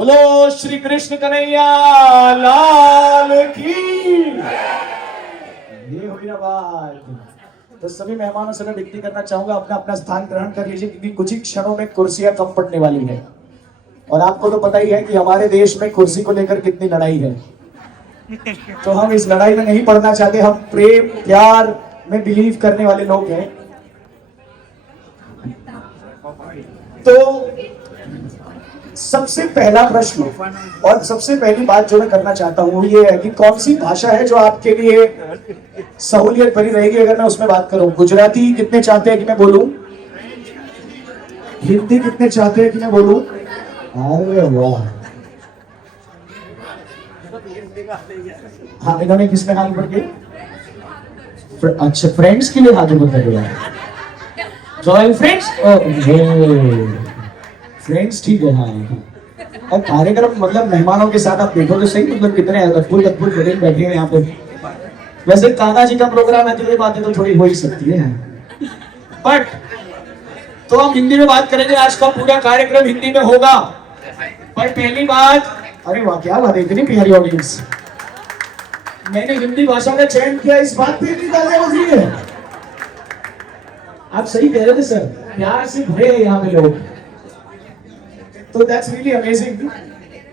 बोलो श्री कृष्ण कन्हैया लाल की। ये हुई ना बात। तो सभी मेहमानों से मैं विनती करना चाहूंगा अपना अपना स्थान ग्रहण कर लीजिए, क्योंकि कुछ ही क्षणों में कुर्सियां कम पड़ने वाली है। और आपको तो पता ही है कि हमारे देश में कुर्सी को लेकर कितनी लड़ाई है। तो हम इस लड़ाई में नहीं पड़ना चाहते। हम प्रेम प्यार में बिलीव करने वाले लोग हैं। तो सबसे पहला प्रश्न और सबसे पहली बात जो मैं करना चाहता हूं ये है कि कौन सी भाषा है जो आपके लिए सहूलियत बनी रहेगी अगर मैं उसमें बात करूं। गुजराती कितने चाहते हैं कि मैं बोलूं? हिंदी कितने चाहते हैं कि मैं बोलूं? अरे वाह, हाँ इन्होंने किसने हाथ ऊपर किए? अच्छा, फ्रेंड्स के लिए हाथ ऊपर कर दिया। जॉइन फ्रेंड्स, फ्रेंड्स ठीक है। हाँ, और कार्यक्रम मतलब मेहमानों के साथ आप देखो तो सही, मतलब कितने अद्भुत अद्भुत लोग बैठे हैं यहाँ पे। वैसे काका जी का प्रोग्राम है तो ये बातें तो थोड़ी हो ही सकती है, बट तो हम हिंदी में बात करेंगे। आज का पूरा कार्यक्रम हिंदी में होगा। पर पहली बात, अरे वाह क्या बात है, इतनी प्यारी ऑडियंस। मैंने हिंदी भाषा का चयन किया इस बात पे इतनी तालियां बज रही है। आप सही कह रहे थे सर, प्यार से भरे हैं यहाँ पे लोग। तो दैट्स रियली अमेजिंग।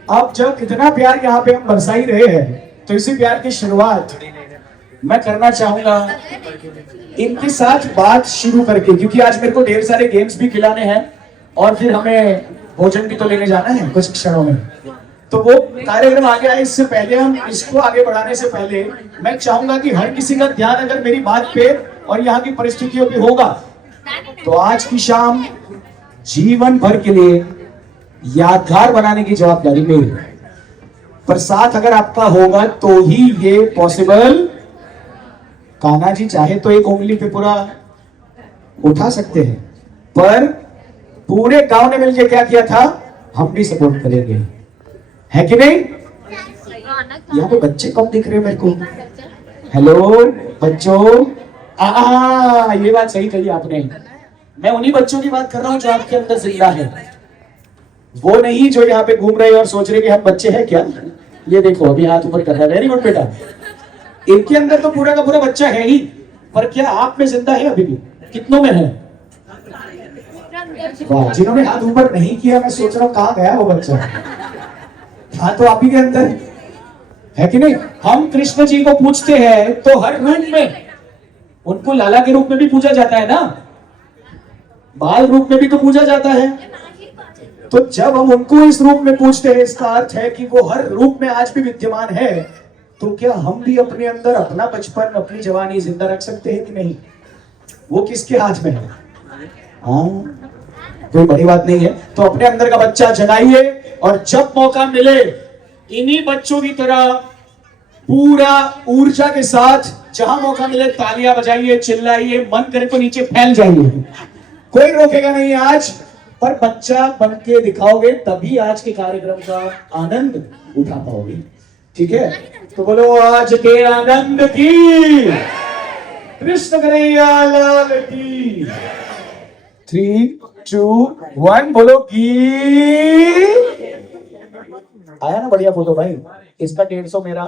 अब जब इतना प्यार यहाँ पे हम बरसा ही रहे हैं तो इसी प्यार की शुरुआत मैं करना चाहूंगा इनके साथ बात शुरू करके, क्योंकि आज मेरे को ढेर सारे गेम्स भी खिलाने हैं और फिर हमें भोजन भी तो लेने जाना है कुछ क्षणों में। तो वो कार्यक्रम आगे आए, इससे पहले हम इसको आगे बढ़ाने से पहले मैं चाहूंगा कि हर किसी का ध्यान अगर मेरी बात पे और यहाँ की परिस्थितियों पे होगा तो आज की शाम जीवन भर के लिए यादगार बनाने की जवाबदारी मेरी है। पर साथ अगर आपका होगा तो ही ये पॉसिबल। कान्हा जी चाहे तो एक उंगली पे पूरा उठा सकते हैं, पर पूरे गांव ने मिलकर क्या किया था, हम भी सपोर्ट करेंगे, है कि नहीं? यहाँ पे बच्चे कम दिख रहे हैं मेरे को। हेलो बच्चों, ये बात सही कही आपने। मैं उन्हीं बच्चों की बात कर रहा हूँ जो आपके अंदर जिंदा है, वो नहीं जो यहाँ पे घूम रहे हैं और सोच रहे कि हम बच्चे हैं क्या। ये देखो अभी हाथ ऊपर कर रहा है, वेरी गुड बेटा। इनके अंदर तो पूरा का पूरा बच्चा है ही, पर क्या आप में जिंदा है अभी भी? कितनों में है? वाह, जिन्होंने हाथ ऊपर नहीं किया मैं सोच रहा हूँ कहाँ गया वो बच्चा। हाँ तो आप ही के अंदर है कि नहीं? हम कृष्ण जी को पूछते हैं तो हर रूप में उनको लाला के रूप में भी पूजा जाता है ना, बाल रूप में भी तो पूजा जाता है। तो जब हम उनको इस रूप में पूछते हैं इसका अर्थ है कि वो हर रूप में आज भी विद्यमान है। तो क्या हम भी अपने अंदर अपना बचपन अपनी जवानी जिंदा रख सकते हैं कि नहीं? वो किसके हाथ में है? हाँ, कोई बड़ी बात नहीं है। तो अपने अंदर का बच्चा जगाइए और जब मौका मिले इन्हीं बच्चों की तरह पूरा ऊर्जा के साथ जहां मौका मिले तालियां बजाइए, चिल्लाइए, मन करे तो नीचे फैल जाइए, कोई रोकेगा नहीं आज। पर बच्चा बन के दिखाओगे तभी आज के कार्यक्रम का आनंद उठा पाओगे, ठीक है? तो बोलो आज के आनंद की, कृष्ण कन्हैया लाल की। 3, 2, 1 बोलो की। आया ना बढ़िया फोटो भाई, इसका 150 मेरा।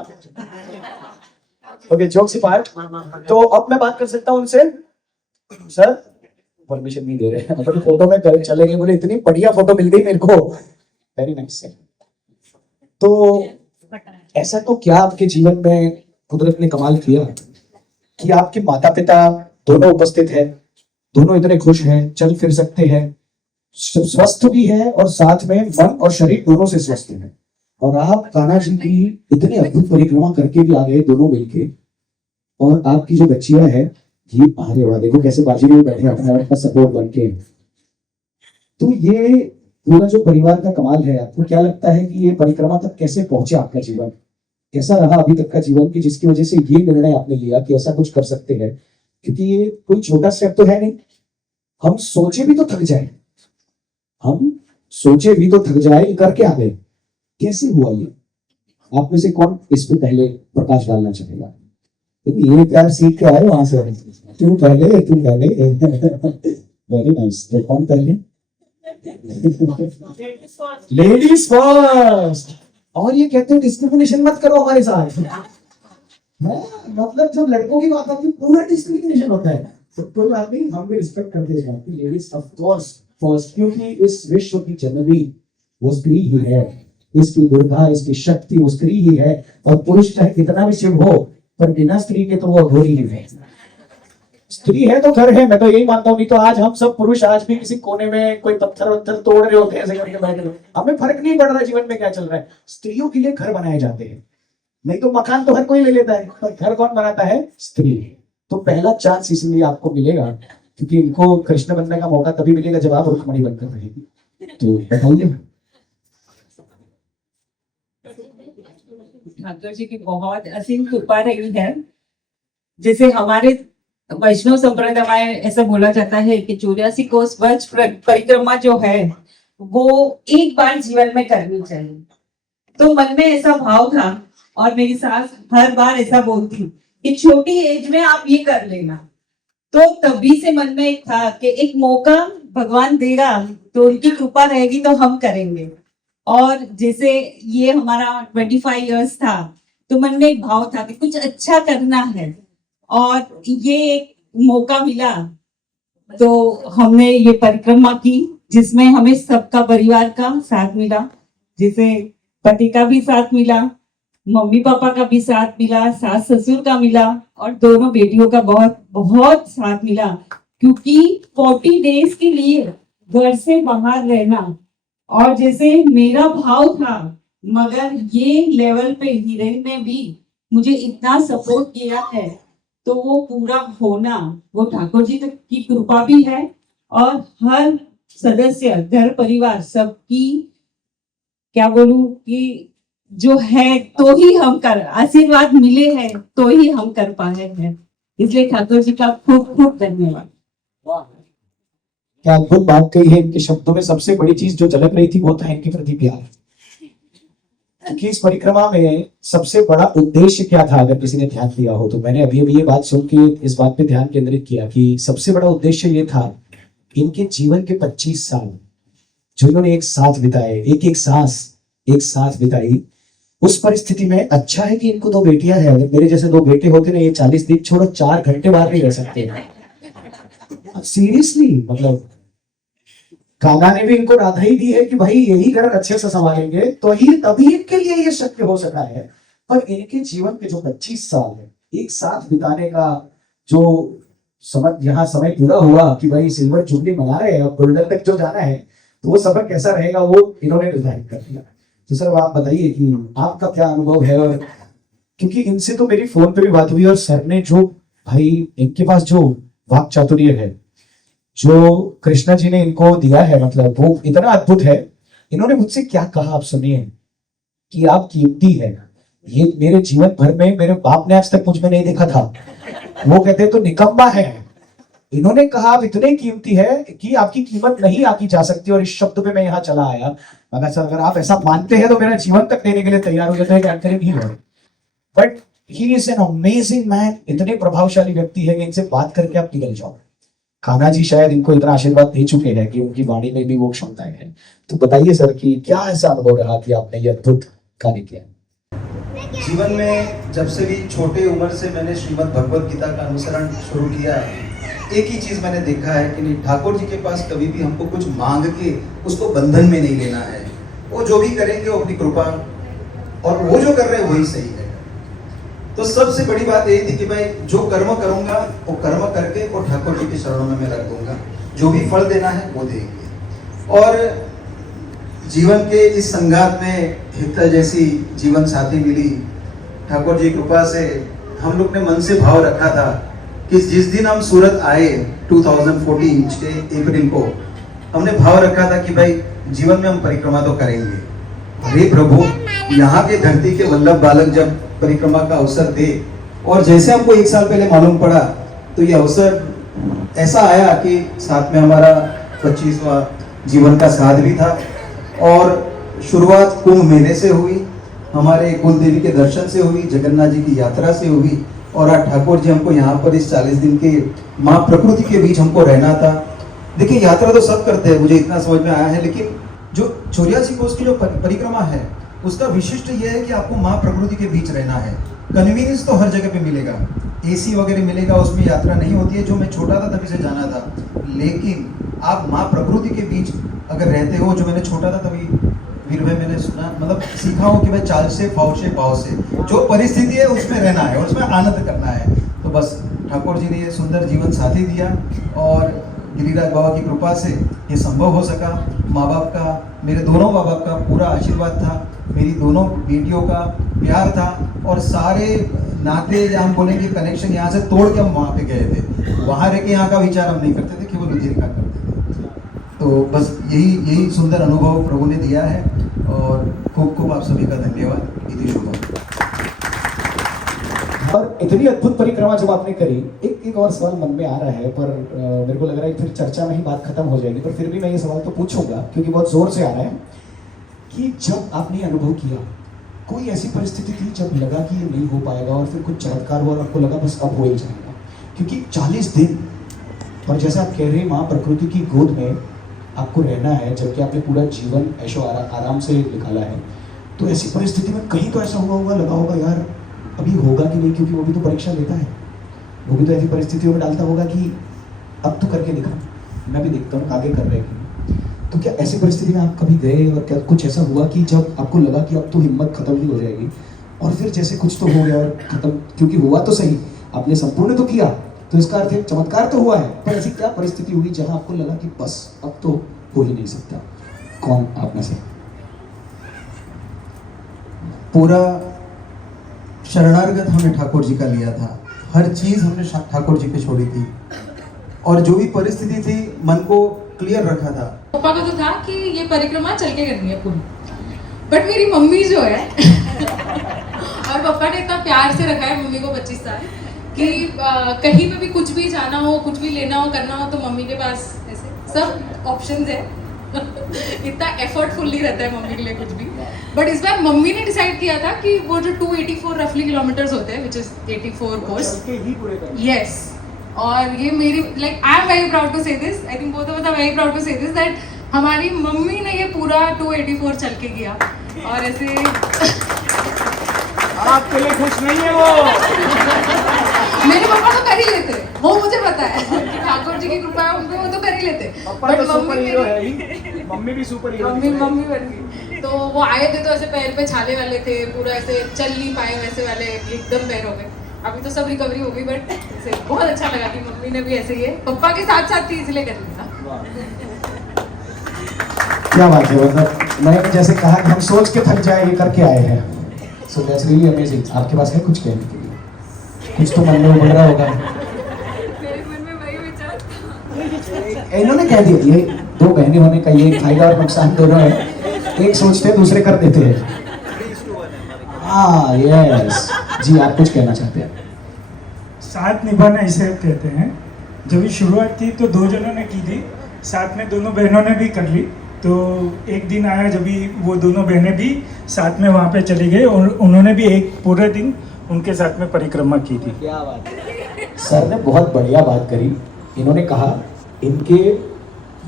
ओके, जोक सी पार्ट। तो अब मैं बात कर सकता हूं उनसे? सर परमिशन नहीं दे रहे हैं, मतलब फोटो में चलेंगे, बोले इतनी बढ़िया फोटो मिल गई मेरे को, वेरी नाइस। तो ऐसा तो क्या आपके जीवन में कुदरत ने कमाल किया कि आपके माता पिता दोनों उपस्थित हैं, दोनों इतने खुश हैं, चल फिर सकते हैं, स्वस्थ भी है और साथ में मन और शरीर दोनों से स्वस्थ है। और आप कान्हा जी की इतनी अद्भुत परिक्रमा करके भी आ गए दोनों मिलके। और आपकी जो बच्चियां है ये, अरे वाह देखो कैसे बाजी में बैठे अपना सपोर्ट बन के। तो ये पूरा जो परिवार का कमाल है। आपको क्या लगता है कि ये परिक्रमा तक कैसे पहुंचे? आपका जीवन कैसा रहा अभी तक का जीवन की जिसकी वजह से ये निर्णय आपने लिया कि ऐसा कुछ कर सकते हैं? क्योंकि ये कोई छोटा स्टेप तो है नहीं। हम सोचे भी तो थक जाए, करके आ गए। कैसे हुआ ये? आप में से कौन इस पे पहले प्रकाश डालना चाहेगा? ये प्यार सीख के आए वहां से। तू पहले। Very nice. तो कौन पहले? Ladies first. और ये कहते हैं डिस्क्रिमिनेशन मत करो हमारे साथ है? मतलब जब लड़कों की बात आती है पूरा डिस्क्रिमिनेशन होता है। तो कोई बात नहीं, हम भी रिस्पेक्ट करते हैं कि लेडीज ऑफ कोर्स फर्स्ट, क्योंकि इस विश्व की जननी वो स्त्री ही है, इसकी दुर्गा इसकी शक्ति वो स्त्री ही है। और पुरुष चाहे कितना भी शिव हो पर बिना स्त्री के तो वो अघोरी ही है। स्त्री है तो घर है, मैं तो यही मानता हूँ। नहीं तो आज हम सब पुरुष आज भी किसी कोने में कोई पत्थर वत्थर तोड़ रहे होते हैं ऐसे करके बैठे हुए, हमें फर्क नहीं पड़ रहा जीवन में क्या चल रहा है। स्त्रियों के लिए घर बनाए जाते हैं, नहीं तो मकान तो हर कोई ले लेता है, पर घर कौन बनाता है? स्त्री। तो पहला चांस इसलिए आपको मिलेगा क्योंकि इनको कृष्ण बनने का मौका तभी मिलेगा जब आप रुक्मणी बनकर रहेगी। तो बताइए। ठाकुर जी की बहुत असीम कृपा रही है। जैसे हमारे वैष्णव संप्रदाय में ऐसा बोला जाता है कि 84 कोस वर्ष परिक्रमा जो है वो एक बार जीवन में करनी चाहिए। तो मन में ऐसा भाव था और मेरी सास हर बार ऐसा बोलती कि छोटी एज में आप ये कर लेना। तो तभी से मन में एक था कि एक मौका भगवान देगा तो उनकी कृपा रहेगी तो हम करेंगे। और जैसे ये हमारा 25 इयर्स था तो मन में एक भाव था कि कुछ अच्छा करना है और ये एक मौका मिला तो हमने ये परिक्रमा की जिसमें हमें सबका परिवार का साथ मिला। जैसे पति का भी साथ मिला, मम्मी पापा का भी साथ मिला, सास ससुर का मिला और दोनों बेटियों का बहुत बहुत साथ मिला। क्योंकि 40 डेज के लिए घर से बाहर रहना और जैसे मेरा भाव था, मगर ये लेवल पे हीरोइन ने भी मुझे इतना सपोर्ट किया है तो वो पूरा होना वो ठाकुर जी तक की कृपा भी है। और हर सदस्य घर परिवार सबकी क्या बोलूं कि जो है तो ही हम कर आशीर्वाद मिले हैं तो ही हम कर पाए हैं। इसलिए ठाकुर जी का खूब खूब धन्यवाद। क्या अद्भुत बात कही है। इनके शब्दों में सबसे बड़ी चीज जो झलक रही थी वो था इनके प्रति प्यार। कि इस परिक्रमा में सबसे बड़ा उद्देश्य क्या था, अगर किसी ने ध्यान दिया हो तो मैंने अभी अभी ये बात सुन के इस बात पे ध्यान केंद्रित किया कि सबसे बड़ा उद्देश्य ये था इनके जीवन के 25 साल जो इन्होंने एक साथ बिताए, एक एक सांस एक साथ बिताई। उस परिस्थिति में अच्छा है कि इनको 2 बेटियां हैं। अगर मेरे जैसे 2 बेटे होते ना, ये 40 दिन छोड़ो 4 घंटे बाहर नहीं रह सकते। सीरियसली, मतलब कान्हा ने भी इनको राधा ही दी है कि भाई यही घर अच्छे से संभालेंगे तो ही तभी इनके लिए ये शक्य हो सका है। पर इनके जीवन के जो 25 साल है एक साथ बिताने का जो समझ यहाँ समय पूरा हुआ कि भाई सिल्वर जुबली मना रहे हैं, अब गोल्डन तक जो जाना है तो वो सफर कैसा रहेगा वो इन्होंने निर्धारित कर दिया। तो सर आप बताइए कि आपका क्या अनुभव है। और क्योंकि इनसे तो मेरी फोन पे भी बात हुई और सर ने जो भाई इनके पास जो वाक चातुर्य है जो कृष्णा जी ने इनको दिया है, मतलब वो इतना अद्भुत है। इन्होंने मुझसे क्या कहा आप सुनिए कि आप कीमती है, ये मेरे जीवन भर में मेरे बाप ने आज तक मुझ में नहीं देखा था। वो कहते तो निकम्मा है। इन्होंने कहा आप इतने कीमती है कि आपकी कीमत नहीं आकी जा सकती। और इस शब्द पे मैं यहाँ चला आया, मगर सर अगर आप ऐसा मानते हैं तो मेरा जीवन तक देने के लिए तैयार हो जाता है कि अंतरिम ही हो। But he is an amazing man. इतने प्रभावशाली व्यक्ति है कि इनसे बात करके आप पिघल जाओ। कान्हा जी शायद इनको इतना आशीर्वाद दे चुके हैं कि उनकी वाणी में भी वो क्षमताएं हैं। तो बताइए सर कि क्या ऐसा अनुभव रहा कि आपने ये अद्भुत कार्य किया। जीवन में जब से भी छोटे उम्र से मैंने श्रीमद् भगवत गीता का अनुसरण शुरू किया, एक ही चीज मैंने देखा है कि नहीं, ठाकुर जी के पास कभी भी हमको कुछ मांग के उसको बंधन में नहीं लेना है। वो जो भी करेंगे वो अपनी कृपा, और वो जो कर रहे हैं वही सही है। तो सबसे बड़ी बात यही थी कि भाई जो कर्म करूंगा वो कर्म करके और ठाकुर जी के चरणों में मैं रख दूंगा, जो भी फल देना है वो देंगे। और जीवन के इस संघात में हिता जैसी जीवन साथी मिली ठाकुर जी कृपा से। हम लोग ने मन से भाव रखा था कि जिस दिन हम सूरत आए 2014 के अप्रैल को, हमने भाव रखा था कि भाई जीवन में हम परिक्रमा तो करेंगे। अरे प्रभु, यहाँ के धरती के वल्लभ बालक जब परिक्रमा का अवसर दे, और जैसे हमको 1 साल पहले मालूम पड़ा तो ये अवसर ऐसा आया कि साथ में हमारा 25वां जीवन का श्राद्ध भी था। और शुरुआत कुंभ मेले से हुई, हमारे कुल देवी के दर्शन से हुई, जगन्नाथ जी की यात्रा से हुई। और आज ठाकुर जी हमको यहाँ पर इस 40 दिन के माँ प्रकृति के बीच हमको रहना था। देखिए यात्रा तो सब करते हैं, मुझे इतना समझ में आया है, लेकिन जो 84 कोस की जो परिक्रमा है उसका विशिष्ट ये है कि आपको माँ प्रकृति के बीच रहना है। कन्वीनियंस तो हर जगह पे मिलेगा, एसी वगैरह मिलेगा, उसमें यात्रा नहीं होती है, जो मैं छोटा था तभी से जाना था। लेकिन आप माँ प्रकृति के बीच अगर रहते हो, जो मैंने छोटा था तभी वीर भाई मैंने सुना, मतलब सीखा हूँ कि भाई चाल से पाव से भाव से जो परिस्थिति है उसमें रहना है और उसमें आनंद करना है। तो बस ठाकुर जी ने ये सुंदर जीवन साथी दिया और गिरिराज बाबा की कृपा से ये संभव हो सका। माँ बाप का, मेरे दोनों माँ बाप का पूरा आशीर्वाद था, मेरी दोनों बेटियों का प्यार था और सारे नाते या हम बोलेंगे कनेक्शन यहाँ से तोड़ के हम वहाँ पे गए थे। वहाँ रह के यहाँ का विचार हम नहीं करते थे, केवल उधर का करते थे। तो बस यही सुंदर अनुभव प्रभु ने दिया है और खूब खूब आप सभी का धन्यवाद। इति शुभम। और इतनी अद्भुत परिक्रमा जब आपने करी, एक और सवाल मन में आ रहा है, पर मेरे को लग रहा है फिर चर्चा में ही बात खत्म हो जाएगी, पर फिर भी मैं ये सवाल तो पूछूंगा क्योंकि बहुत जोर से आ रहा है कि जब आपने ये अनुभव किया, कोई ऐसी परिस्थिति थी जब लगा कि ये नहीं हो पाएगा और फिर कुछ चमत्कार हुआ और आपको लगा बस अब हो ही जाएगा? क्योंकि 40 दिन, और जैसा आप कह रहे हैं माँ प्रकृति की गोद में आपको रहना है, जबकि आपने पूरा जीवन ऐशो आराम से निकाला है, तो ऐसी परिस्थिति में कहीं तो ऐसा हुआ होगा, लगा होगा यार अभी होगा कि नहीं, क्योंकि वो भी तो परीक्षा लेता है, वो भी तो ऐसी परिस्थितियों में डालता होगा कि अब तो करके दिखा, मैं भी देखता हूँ आगे कर रहे हैं। तो क्या ऐसी परिस्थिति में आप कभी गए और क्या कुछ ऐसा हुआ कि जब आपको लगा कि अब तो हिम्मत खत्म ही हो जाएगी और फिर जैसे कुछ तो हो गया और खत्म, क्योंकि हुआ तो सही, आपने संपूर्ण तो किया, तो इसका अर्थ है चमत्कार तो हुआ है, पर ऐसी क्या परिस्थिति हुई जहां आपको लगा कि बस अब तो हो ही नहीं सकता? कौन आप में से? पूरा शरणागत हमने ठाकुर जी का लिया था, हर चीज हमने ठाकुर जी पे छोड़ी थी और जो भी परिस्थिति थी मन को क्लियर रखा था। पापा को तो था कि ये परिक्रमा चल के करनी है पूरी, बट मेरी मम्मी जो है और पापा ने इतना प्यार से रखा है मम्मी को 25 साल कि कहीं पे भी कुछ भी जाना हो, कुछ भी लेना हो, करना हो, तो मम्मी के पास ऐसे सब ऑप्शंस है। इतना एफर्टफुल रहता है मम्मी के लिए कुछ भी। बट इस बार मम्मी ने डिसाइड किया था कि वो जो 284 रफली किलोमीटर्स होते हैं, विच इज 84 कोर्स, यस, और ये मेरी like I am very proud to say this, I think both of us are very proud to say this that हमारी मम्मी ने ये पूरा 284 चल के किया। और ऐसे आपके लिए खुश नहीं है वो? मेरे पापा तो कर ही लेते, वो मुझे पता है कि ठाकुर जी की कृपा है उनको, वो तो कर ही लेते। बट मम्मी भी सुपर हीरो, मम्मी बन गई। तो वो आए थे तो ऐसे पैर पे छाले वाले थे, पूरा ऐसे चल नहीं पाए वैसे वाले एकदम पैर हो गए। अभी तो सब रिकवरी हो गई, बट ऐसे बहुत अच्छा लगा कि मम्मी ने भी ऐसे ही पापा के साथ साथ थी इसलिए कर लिया। क्या बात है, मतलब मैंने जैसे कहा कि हम सोच के थक जाए, ये करके आए हैं। So that's really amazing. आपके पास है कुछ कहने के लिए? कुछ तो मन में उमड़ रहा होगा। मेरे मन में वही विचार था। इन्होंने कह दिया ये दो बहनें होने का ये फायदा और नुकसान दोनों है, एक सोचते हैं दूसरे कर देते हैं। हाँ यस जी, आप कुछ कहना चाहते हैं? साथ निभाना इसे कहते हैं। जब ये शुरुआत की तो 2 जनों ने की थी, साथ में दोनों बहनों ने भी कर ली। तो एक दिन आया जब वो दोनों बहनें भी साथ में वहाँ पे चली गई और उन्होंने भी एक पूरे दिन उनके साथ में परिक्रमा की थी। क्या बात है, सर ने बहुत बढ़िया बात करी। इन्होंने कहा इनके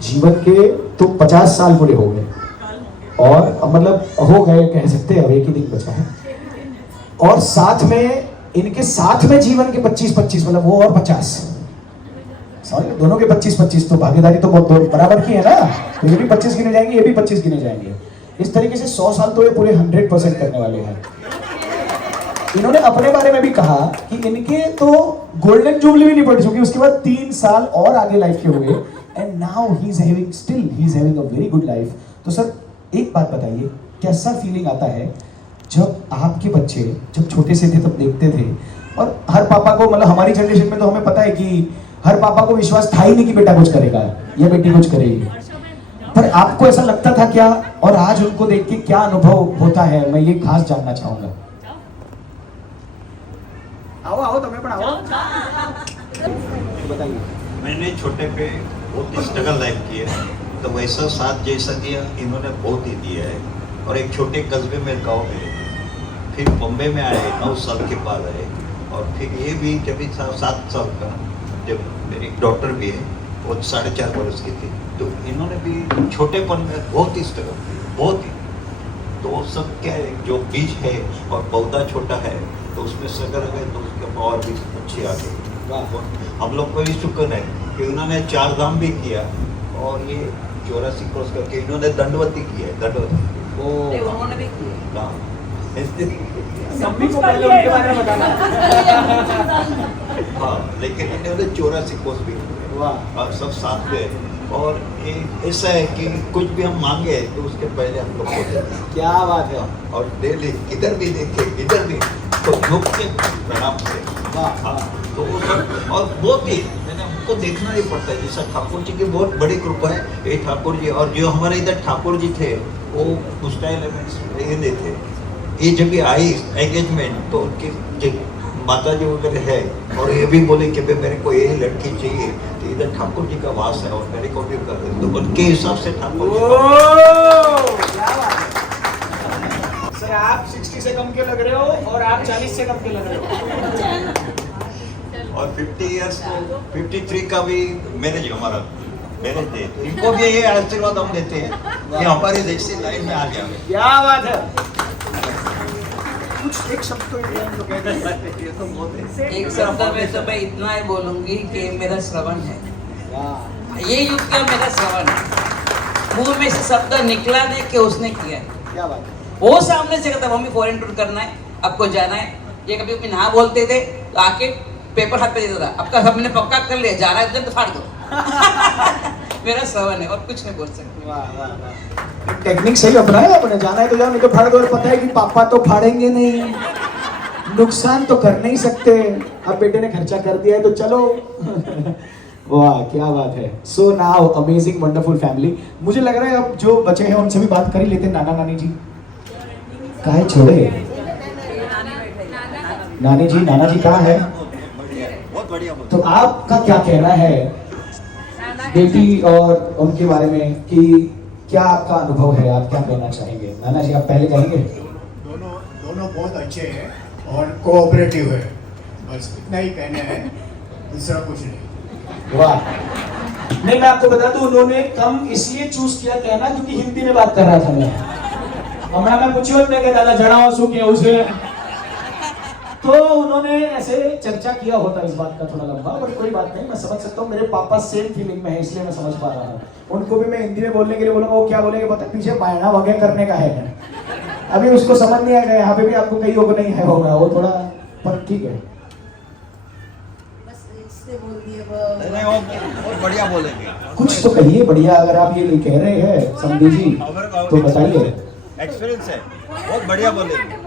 जीवन के तो 50 साल पूरे हो गए और मतलब हो गए कह सकते हैं, अब एक ही दिन बचा है, और साथ में इनके साथ में जीवन के 25-25 मतलब वो और 50, सॉरी दोनों के 25-25, तो भागीदारी तो बहुत बराबर की है ना, तो ये भी 25 गिने जाएंगे, ये भी 25 गिने जाएंगे। इस तरीके से 100 साल तो ये पूरे 100% करने वाले हैं। इन्होंने अपने बारे में भी कहा कि इनके तो गोल्डन जुबली भी नहीं पड़ चुकी, उसके बाद 3 साल और आगे लाइफ के हुए, and now he is having a very good life. तो सर एक बात बताइए, कैसा फीलिंग आता है जब आपके बच्चे जब छोटे से थे तब देखते थे, और हर पापा को, मतलब हमारी जनरेशन में तो हमें पता है कि हर पापा को विश्वास था ही नहीं कि बेटा कुछ करेगा या बेटी कुछ करेगी, पर आपको ऐसा लगता था क्या, और आज उनको देख के क्या अनुभव होता है, मैं ये खास जानना चाहूंगा। आओ आओ तुम्हें पढ़ाओ, बताइए। मैंने छोटे पे बहुत स्ट्रगल लाइफ की है, तो वैसा साथ जैसा दिया इन्होंने बहुत ही दिया है। और एक छोटे कस्बे में गाँव में, फिर बम्बे में आए 9 साल के बाद आए, और फिर ये भी जब भी 7 साल का, जब मेरी डॉटर भी है वो 4.5 वर्ष की थी। तो इन्होंने भी छोटेपन में बहुत ही स्ट्रगल की, बहुत ही। तो वो सब क्या है, जो बीज है और पौधा छोटा है तो उसमें सगर गए तो उसके पावर भी अच्छी आ गई। हम लोग को ये शुक्र है कि उन्होंने 4 धाम भी किया और ये 84 क्रॉस करके इन्होंने दंडवती की है, दंडवती। उन्होंने भी किया। हाँ। मम्मी को पहले उनके बारे में बताना। हाँ, लेकिन इन्होंने 84 कोस भी किए। वाह। और सब साथ में। और ये ऐसा है कि कुछ भी हम मांगे तो उसके पहले हम लोग को देते हैं। क्या बात है। और डेली इधर भी देखे, इधर भी तो झुक के प्रणाम से। वाह। हाँ, तो वो सब और बहुत ही मैंने हमको देखना ही पड़ता है। जैसा ठाकुर जी की बहुत बड़ी कृपा है, ये ठाकुर जी। और जो हमारे इधर ठाकुर जी थे वो उस एलिमेंट्स ये थे। ये जब भी आई एंगेजमेंट तो उनकी माता जी वगैरह है और ये भी बोले कि भाई मेरे को ये लड़की चाहिए, तो इधर ठाकुर जी का वास है और मेरे को भी कर रहे, तो उनके हिसाब से ठाकुर जी क्या बात है सर। आप 60 से कम के लग रहे हो और आप 40 से कम के लग रहे हो। और 50 इयर्स 53 का भी मैरिज हमारा मैरिज दे, तो इनको भी ये आशीर्वाद हम देते हैं कि हमारी जैसी लाइन में आ जाए। क्या बात है। कुछ एक शब्द तो ये कह दे। ये तो बहुत है। एक शब्द में तो मैं इतना ही बोलूंगी कि मेरा श्रवण है। वाह। ये युग का मेरा श्रवण है। मुंह में से शब्द निकला नहीं कि उसने किया है। क्या बात है। वो सामने से कहता मम्मी फॉरेन टूर करना है, आपको जाना है। ये कभी कभी ना बोलते थे तो आके पेपर हाथ पे देता था, आपका हमने पक्का कर लिया, जाना है एकदम तो फाड़ दो। मेरा श्रवण है और कुछ नहीं बोल सकती। वाह वाह वाह। टेक्निक सही अपनाया आपने। जाना है तो जाओ, नहीं तो फाड़ दो। और पता है कि पापा तो फाड़ेंगे नहीं, नुकसान तो कर नहीं सकते। अब बेटे ने खर्चा कर दिया है तो चलो। वाह क्या बात है। So now amazing wonderful family. मुझे लग रहा है अब जो बचे हैं उनसे भी बात कर ही लेते हैं। नाना नानी जी काहे छोड़े। नानी जी, नाना जी कहाँ है। बहुत बढ़िया। तो आपका क्या कहना है बेटी और उनके बारे में कि क्या आपका अनुभव है, आप क्या कहना चाहेंगे। नाना जी आप पहले कहेंगे। दोनों बहुत अच्छे हैं और कोऑपरेटिव है, बस इतना ही कहना है, दूसरा कुछ नहीं। वाह। नहीं मैं आपको बता दूं, उन्होंने कम इसलिए चूज किया कहना क्योंकि हिंदी में बात कर रहा था मैं। हमारा मैं पूछो मैं दादा जड़ाओ सु के उसे, तो उन्होंने ऐसे चर्चा किया होता इस बात का थोड़ा लंबा, बट कोई बात नहीं, मैं समझ सकता हूँ। मेरे पापा सेम फीलिंग में है इसलिए मैं समझ पा रहा हूँ। उनको भी मैं हिंदी में बोलने के लिए बोलूंगा, वो क्या बोलेंगे पता है, पीछे बायना वगैरह करने का है। अभी उसको समझ नहीं आएगा। यहाँ पे भी आपको कई को नहीं है होगा वो थोड़ा, पर ठीक है। नहीं, वो बहुत बढ़िया बोलेंगे। कुछ तो कहिए बढ़िया। अगर आप ये नहीं कह रहे हैं समझी जी तो बताइए। एक्सपीरियंस है, बहुत बढ़िया बोलेंगे।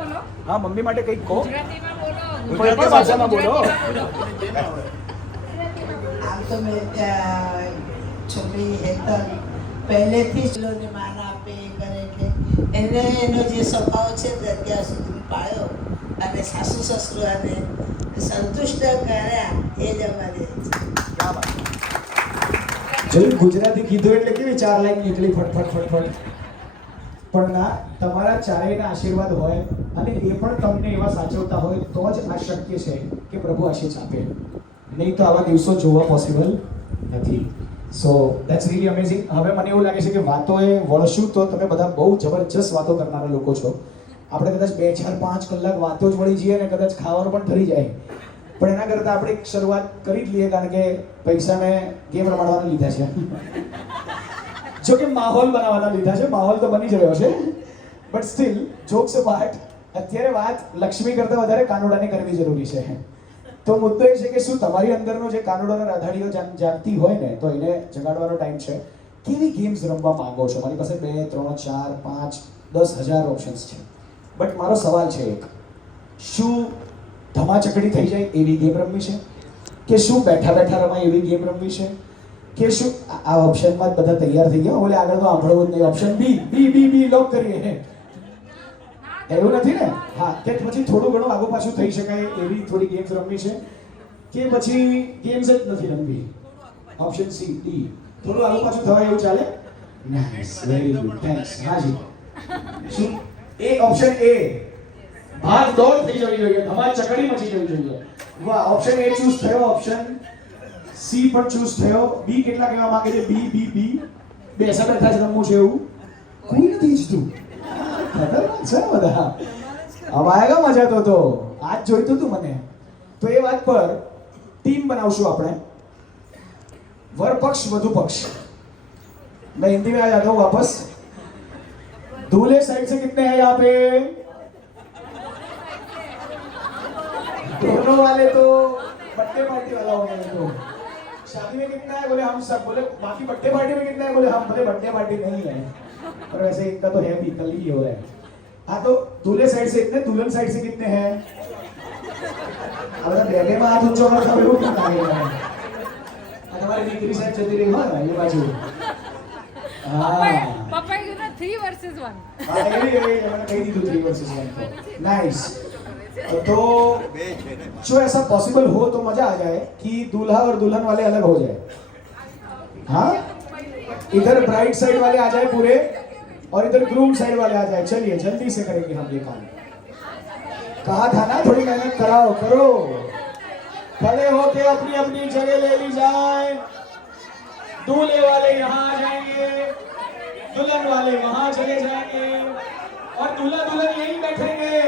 हाँ मम्मी माटे कई को ગુજરાતી ભાષામાં બોલો। આમ તો મેં છોકરી હેતર પહેલેથી જ લોકોને માન આપે કરે કે એને એનો જે સ્વભાવ છે તે અત્યાર સુધી પાળ્યો અને સાસુ સસરાને સંતુષ્ટ કર્યા એ જ અમારી ચલો ગુજરાતી કીધું એટલે કેવી 4 લાઈન નીકળી ફટફટ ફટફટ। પણ ના, તમારા ચારેયના આશીર્વાદ હોય અને એ પણ તમને એવા સાચવતા હોય તો જ આ શક્ય છે કે પ્રભુ આશીષ આપે, નહીં તો આવા દિવસો જોવા પોસિબલ નથી। સો ધેટ્સ રીલી અમેઝિંગ। હવે મને એવું લાગે છે કે વાતોએ વળશું તો તમે બધા બહુ જબરજસ્ત વાતો કરનારા લોકો છો। આપણે કદાચ 2, 4, 5 કલાક વાતો જ વળી જઈએ ને કદાચ ખાવાનું પણ ઠરી જાય, પણ એના કરતાં આપણે એક શરૂઆત કરી જ લઈએ કારણ કે પૈસા મેં ગેમ રમાડવાના લીધા છે। जो कि माहौल बनावाना लीधा है, माहौल तो बनी ज रह्यो छे, बट स्टिल जोक्स अपार्ट અત્યારે વાત લક્ષ્મી કરતા વધારે કાનુડાને કરવી જરૂરી છે। તો મુદ્દો એ છે કે શું તમારી અંદરનો જે કાનુડાનો રાધાડીઓ જાગતી હોય ને તો એને જગાડવાનો ટાઈમ છે। કેવી ગેમ્સ રમવા માંગો છો? મારી પાસે 2, 3, 4, 5, 10,000 ઓપ્શન્સ છે, બટ મારો સવાલ છે એક, શું ધમાચકડી થઈ જાય એવી ગેમ રમવી છે કે શું બેઠા બેઠા રમાય એવી ગેમ રમવી છે કે શું આ ઓપ્શનમાં બધા તૈયાર થઈ ગયા? બોલે આગળ તો સાંભળવું જ નહીં, ઓપ્શન બી બી બી બી લોક કરીએ। એવું નથી ને? હા, કે પછી થોડું ઘણું આગળ પાછું થઈ શકાય એવી થોડી ગેમ્સ રમવી છે કે પછી ગેમ્સ જ નથી રમવી? ઓપ્શન સી ડી, થોડું આગળ પાછું થવાય એવું ચાલે? Nice, very good, thanks. હા જી, શું એ ઓપ્શન એ ભાગ દોડ થઈ જવી જોઈએ, ધમાલ ચકડી મચી જવી જોઈએ। વાહ, ઓપ્શન એ ચૂઝ થયો, ઓપ્શન સી પણ ચૂઝ થયો. બી કેટલા કહેવા માંગે છે? બી બી બી બેસા બેઠા જ રમવું છે એવું કોઈ નથી ઈચ્છતું. ખતરનાક છે બધા. હવે આયેગા મજા તો આજ જોઈતું હતું મને. તો એ વાત પર ટીમ બનાવશું આપણે. वर पक्ष वधु पक्ष. मैं हिंदी में आ जाता हूँ वापस. दूल्हे साइड से कितने हैं यहाँ पे? दोनों वाले तो बर्थडे पार्टी वाला हो गया. तो शादी में कितना है? बोले हम सब. बोले बाकी बर्थडे पार्टी में कितना है? बोले हम. बोले बर्थडे पार्टी नहीं है पर वैसे इनका तो है भी, कल ही हो रहा है. हाँ तो दूल्हे साइड से इतने, दुल्हन साइड से कितने हैं? अब बेटे में हाथ ऊंचा कर सब लोग कितना है? हमारी दीकरी साइड चलती रही है ये बाजू. Papa, you know 3 versus 1. मैंने कही थी 3 वर्सेस 1. नाइस. तो जो ऐसा पॉसिबल हो तो मजा आ जाए कि दूल्हा और दुल्हन वाले अलग हो जाए. हाँ, इधर ब्राइड साइड वाले आ जाए पूरे और इधर ग्रूम साइड वाले आ जाए. चलिए जल्दी से करेंगे हम ये काम. कहा था ना थोड़ी मेहनत कराओ, करो. खड़े होके अपनी अपनी जगह ले ली जाए. दूल्हे वाले यहाँ आ जाएंगे, दुल्हन वाले वहां चले जाएंगे और दूल्हा दुल्हन यहीं बैठेंगे.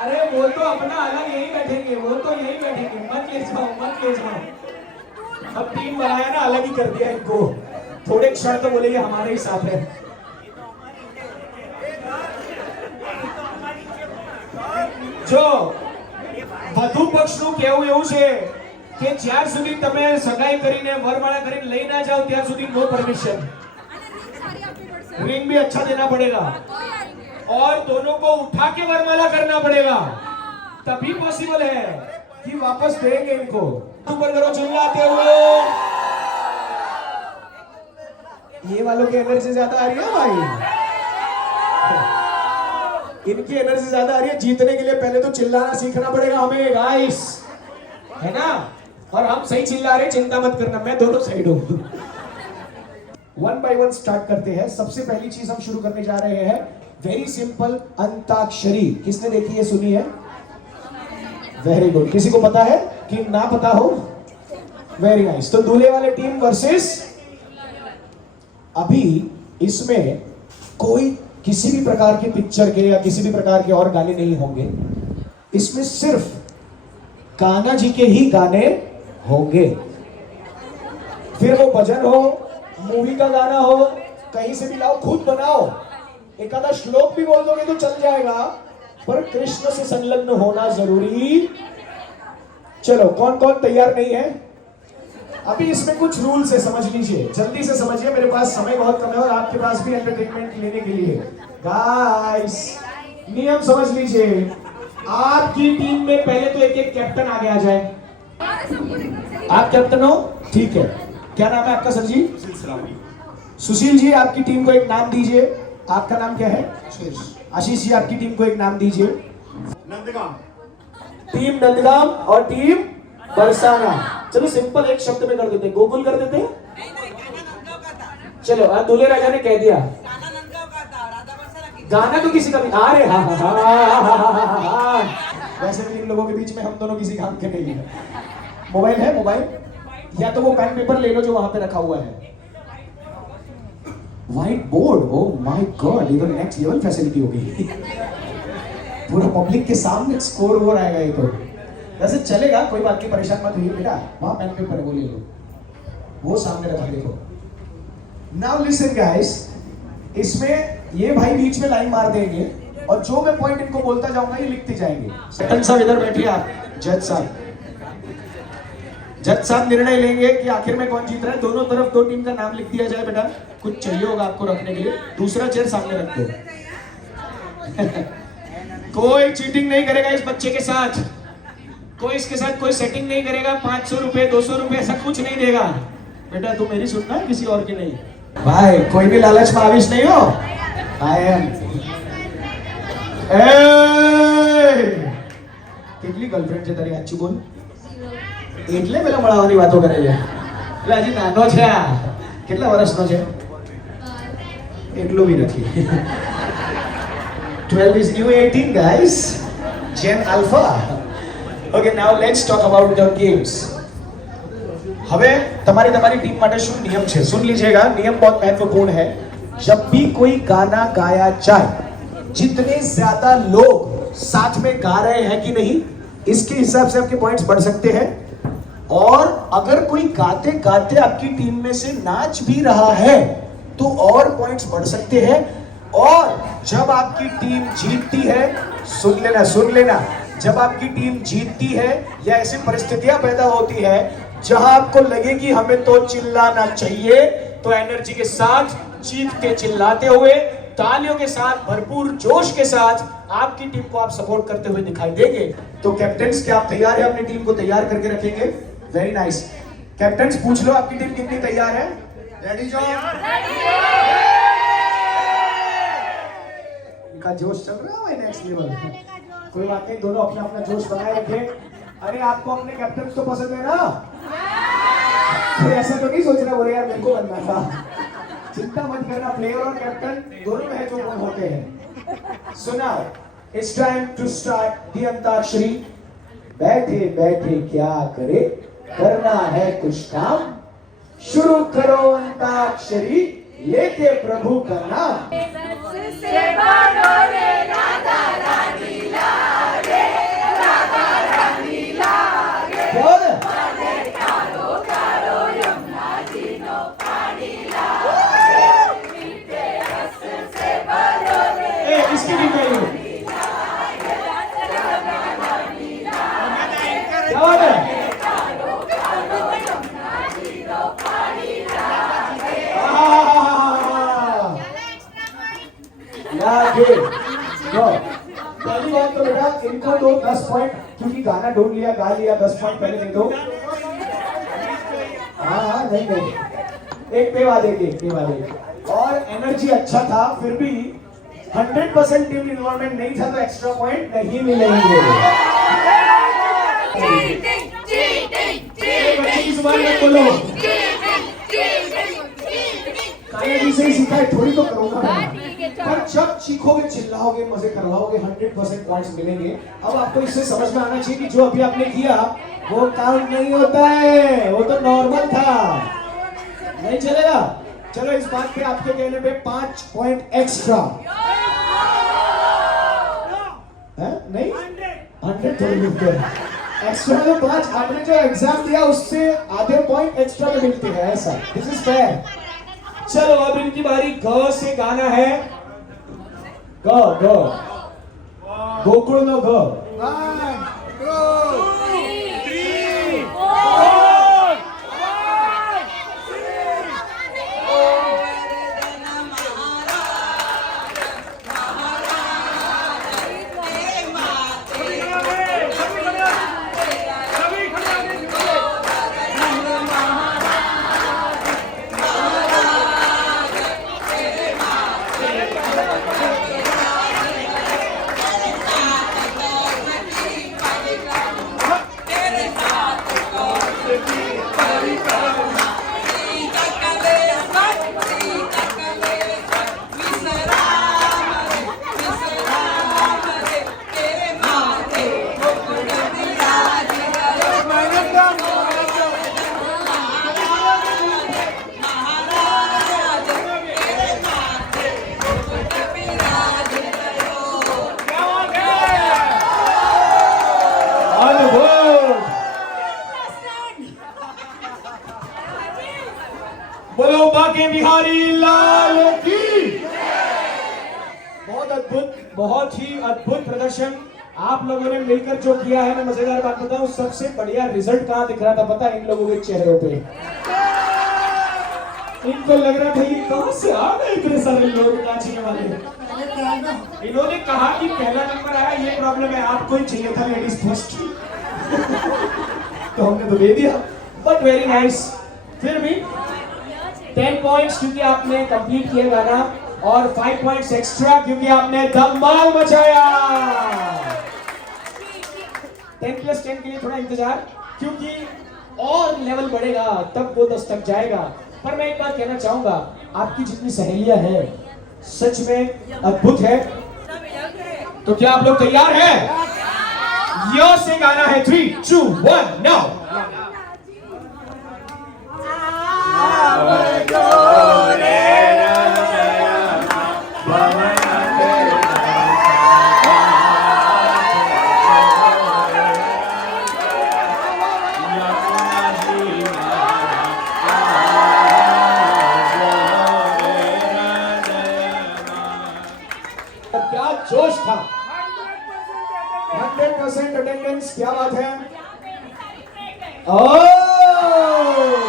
अरे वो तो अपना अलग यहीं बैठेंगे, वो तो यहीं बैठेंगे. मत ले जाओ, मत ले जाओ. अब टीम बनाया ना, अलग ही कर दिया इनको. थोड़े क्षण तो बोले ये हमारे ही साथ है. जो વધુ પક્ષનું કહેવું એવું છે કે જ્યાર સુધી તમે સગાઈ કરીને વરમાળા કરીને લઈ ના જાઓ ત્યાં સુધી નો પરમિશન. रिंग भी अच्छा देना पड़ेगा और दोनों को उठा के वरमाला करना पड़ेगा. तभी पॉसिबल है कि वापस देंगे इनको. ऊपर करो चिल्लाते हुए. ये वालों की एनर्जी ज्यादा आ रही है भाई. इनकी एनर्जी ज्यादा आ रही है. जीतने के लिए पहले तो चिल्लाना सीखना पड़ेगा हमें गाइस, है ना. और हम सही चिल्ला रहे, चिंता मत करना, मैं दोनों साइड हूं. 1 by 1 स्टार्ट करते हैं. सबसे पहली चीज हम शुरू करने जा रहे हैं वेरी सिंपल अंताक्षरी. किसने देखी है, सुनी है? Very good. किसी को पता है कि ना पता हो? Very nice. तो दूल्हे वाले टीम वर्सेस. अभी इसमें कोई किसी भी प्रकार की पिक्चर के या किसी भी प्रकार के और गाने नहीं होंगे. इसमें सिर्फ कान्हा जी के ही गाने होंगे. फिर वो भजन हो, मूवी का गाना हो, कहीं से भी लाओ, खुद बनाओ. एक आधा श्लोक भी बोल दोगे तो चल जाएगा, पर कृष्ण से संलग्न होना जरूरी. चलो कौन कौन तैयार नहीं है? अभी इसमें कुछ रूल्स है, समझ लीजिए, जल्दी से समझिए. मेरे पास समय बहुत कम है और आपके पास भी एंटरटेनमेंट लेने के लिए. गाइस नियम समझ लीजिए. आपकी टीम में पहले तो एक एक कैप्टन आगे आ जाए. आप कैप्टन हो, ठीक है. क्या नाम है आपका सर जी? सुशील जी आपकी टीम को एक नाम दीजिए. आपका नाम क्या है? आशीष जी आपकी टीम को एक नाम दीजिए. नंदगांव. टीम नंदगांव और टीम बरसाना. चलो सिंपल एक शब्द में कर देते हैं, गोकुल कर देते हैं. चलो आज दूल्हे राजा ने कह दिया गाना तो किसी का भी. अरे हाँ हाँ हाँ. वैसे भी इन लोगों के बीच में हम दोनों किसी काम के नहीं है. मोबाइल है? मोबाइल या तो वो पेन पेपर ले लो जो वहां पे रखा हुआ है. White board. Oh my God, ये तो नेक्स्ट लेवल फैसिलिटी होगी. पूरा पब्लिक के सामने स्कोर हो आएगा ये तो. वैसे चलेगा, कोई बात नहीं, परेशान मत होइए बेटा. वहां पेन पेपर है, वो ले लो, वो सामने रखा. देखो नाउ लिसन गाइस. इसमें ये भाई बीच में लाइन मार देंगे और जो मैं पॉइंट इनको बोलता जाऊंगा ये लिखते जाएंगे. सेकंड साहब इधर बैठिए. आप जज साहब, जज साहब निर्णय लेंगे कि आखिर में कौन जीत रहा है. दोनों तरफ 2 टीम का नाम लिख दिया जाए. बेटा कुछ चाहिए होगा आपको रखने के लिए, दूसरा चेयर सामने रख दो. कोई चीटिंग नहीं करेगा इस बच्चे के साथ. कोई इसके साथ कोई सेटिंग नहीं करेगा. 500 रुपए 200 रुपए ऐसा कुछ नहीं देगा. बेटा तू मेरी सुनना, किसी और की नहीं. भाई कोई भी लालच में आविश नहीं हो. आई एम કેટલી ગર્લફ્રેન્ડ છે તારી? સાચું બોલ. એટલે પેલા મળવાની વાતો કરે છે. એટલે હજી નાનો છે આ. કેટલા વર્ષનો છે? એટલું બી નથી. 12 is new 18 guys. Gen Alpha. Okay, now let's talk about the games. હવે તમારી ટીમ માટે શું નિયમ છે સુન लीजिएगा नियम बहुत महत्वपूर्ण है जब भी कोई गाना गाया जाए जितने ज्यादा लोग साथ में गा रहे हैं कि नहीं इसके हिसाब से आपके पॉइंट्स बढ़ सकते हैं और अगर कोई गाते गाते आपकी टीम में से नाच भी रहा है तो और पॉइंट्स बढ़ सकते हैं और जब आपकी टीम जीतती है सुन लेना जब आपकी टीम जीतती है या ऐसी परिस्थितियां पैदा होती है जहां आपको लगे कि हमें तो चिल्लाना चाहिए तो एनर्जी के साथ चीखते चिल्लाते हुए तालियों के साथ भरपूर जोश के साथ आपकी टीम को आप सपोर्ट करते हुए दिखाई देंगे। तो कैप्टन्स क्या आप तैयार हैं अपनी टीम को तैयार करके रखेंगे? Very nice. कैप्टन्स पूछ लो आपकी टीम कितनी तैयार है? रेडी जो इनका जोश चल रहा है नेक्स्ट लेवल। कोई बात नहीं दोनों अपना अपना जोश बनाए रखें। अरे आपको अपने कैप्टन तो पसंद है ना? कोई ऐसा तो नहीं सोच रहा बोले यार मेरे को बनना था। चिंता मत करना प्लेयर और कैप्टन दोनों में जो गुण होते हैं। सुना it's time to start the Antakshari. बैठे बैठे क्या करे करना है कुछ काम शुरू करो अंताक्षरी लेके प्रभु का नाम। बोल इसकी भी कही क्या बात है? पहली बात तो बेटा इनको दो 10 पॉइंट क्योंकि गाना ढूंढ लिया गा लिया 10 पॉइंट पहले दे दो। हाँ नहीं एक पे वादे और एनर्जी अच्छा था फिर भी 100% टीम इन्वॉल्वमेंट नहीं था तो एक्स्ट्रा पॉइंट नहीं मिलेंगे। इस बार मत बोलो कान्हा जी से ही सीखा है थोड़ी तो करूंगा पर जब सीखोगे चिल्लाओगे मजे करवाओगे 100% पॉइंट्स मिलेंगे। अब आपको इससे समझ में आना चाहिए कि जो अभी आपने किया वो काउंट नहीं होता है वो तो नॉर्मल था नहीं चलेगा। चलो इस बात पे आपके कहने पे 5 पॉइंट एक्स्ट्रा है नहीं 100 थोड़ी मिलते हैं एक्स्ट्रा तो 5 आपने जो एग्जाम दिया उससे आधे पॉइंट एक्स्ट्रा में मिलते हैं ऐसा दिस इज फेयर। चलो अब इनकी बारी ग से गाना है ग गोकुल नो ग 1 2 3 बोलो बाके बिहारी लाल की। बहुत ही अद्भुत प्रदर्शन आप लोगों ने मिलकर जो किया है। मैं मजेदार बात बताऊं सबसे बढ़िया रिजल्ट कहां दिख रहा था पता है इन लोगों के चेहरों पे। इनको लग रहा था ये कहां से आ गए इतने सारे लोग नाचने वाले। इन्होंने कहा कि पहला नंबर आया ये प्रॉब्लम है आपको ही चाहिए था लेडीज फर्स्ट तो हमने तो दे दिया बट वेरी नाइस। फिर भी 10 पॉइंट्स क्योंकि आपने कंप्लीट किया गाना और 5 पॉइंट्स एक्स्ट्रा क्योंकि आपने धमाल मचाया। 10+10 के लिए थोड़ा इंतजार क्योंकि और लेवल बढ़ेगा तब वो 10 तक जाएगा। पर मैं एक बात कहना चाहूंगा आपकी जितनी सहेलियां हैं सच में अद्भुत है। तो क्या आप लोग तैयार हैं? यो से गाना है 3 2 1 नाउ। क्या जोश था, 100% अटेंडेंस, क्या बात है। ओह,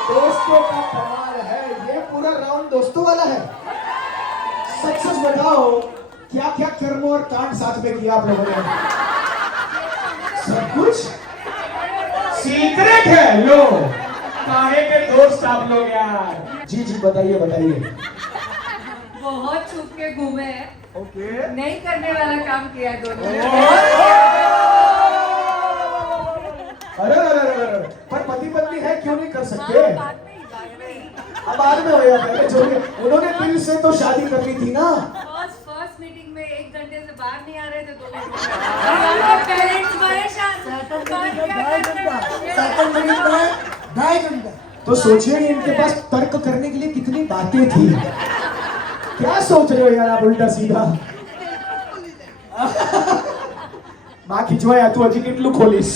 दोस्तों का कमाल है, ये पूरा राउंड दोस्तों वाला है। सक्सेस बताओ, क्या क्या कर्म और कांड साथ में किया आप लोगों ने? सब कुछ सीक्रेट है। लो, काहे के दोस्त आप लोग यार। जी जी बताइए बताइए। बहुत छुप के घूमे हैं, ओके, नहीं करने वाला काम किया दोनों ने। अरे अरे अरे अरे, पर पति पत्नी है, क्यों नहीं कर सकते? अब बाद में होया, पहले छोड़िए। उन्होंने दिल से तो शादी करनी थी ना। फर्स्ट मीटिंग में 1 घंटे से बाहर नहीं आ रहे थे दोनों। पेरेंट्स परेशान। तो सोचिए इनके पास तर्क करने के लिए कितनी बातें थी। क्या सोच रहे हो यार आप उल्टा सीधा? मां खिंचवाया तू हजी કેટલું ખોલીશ?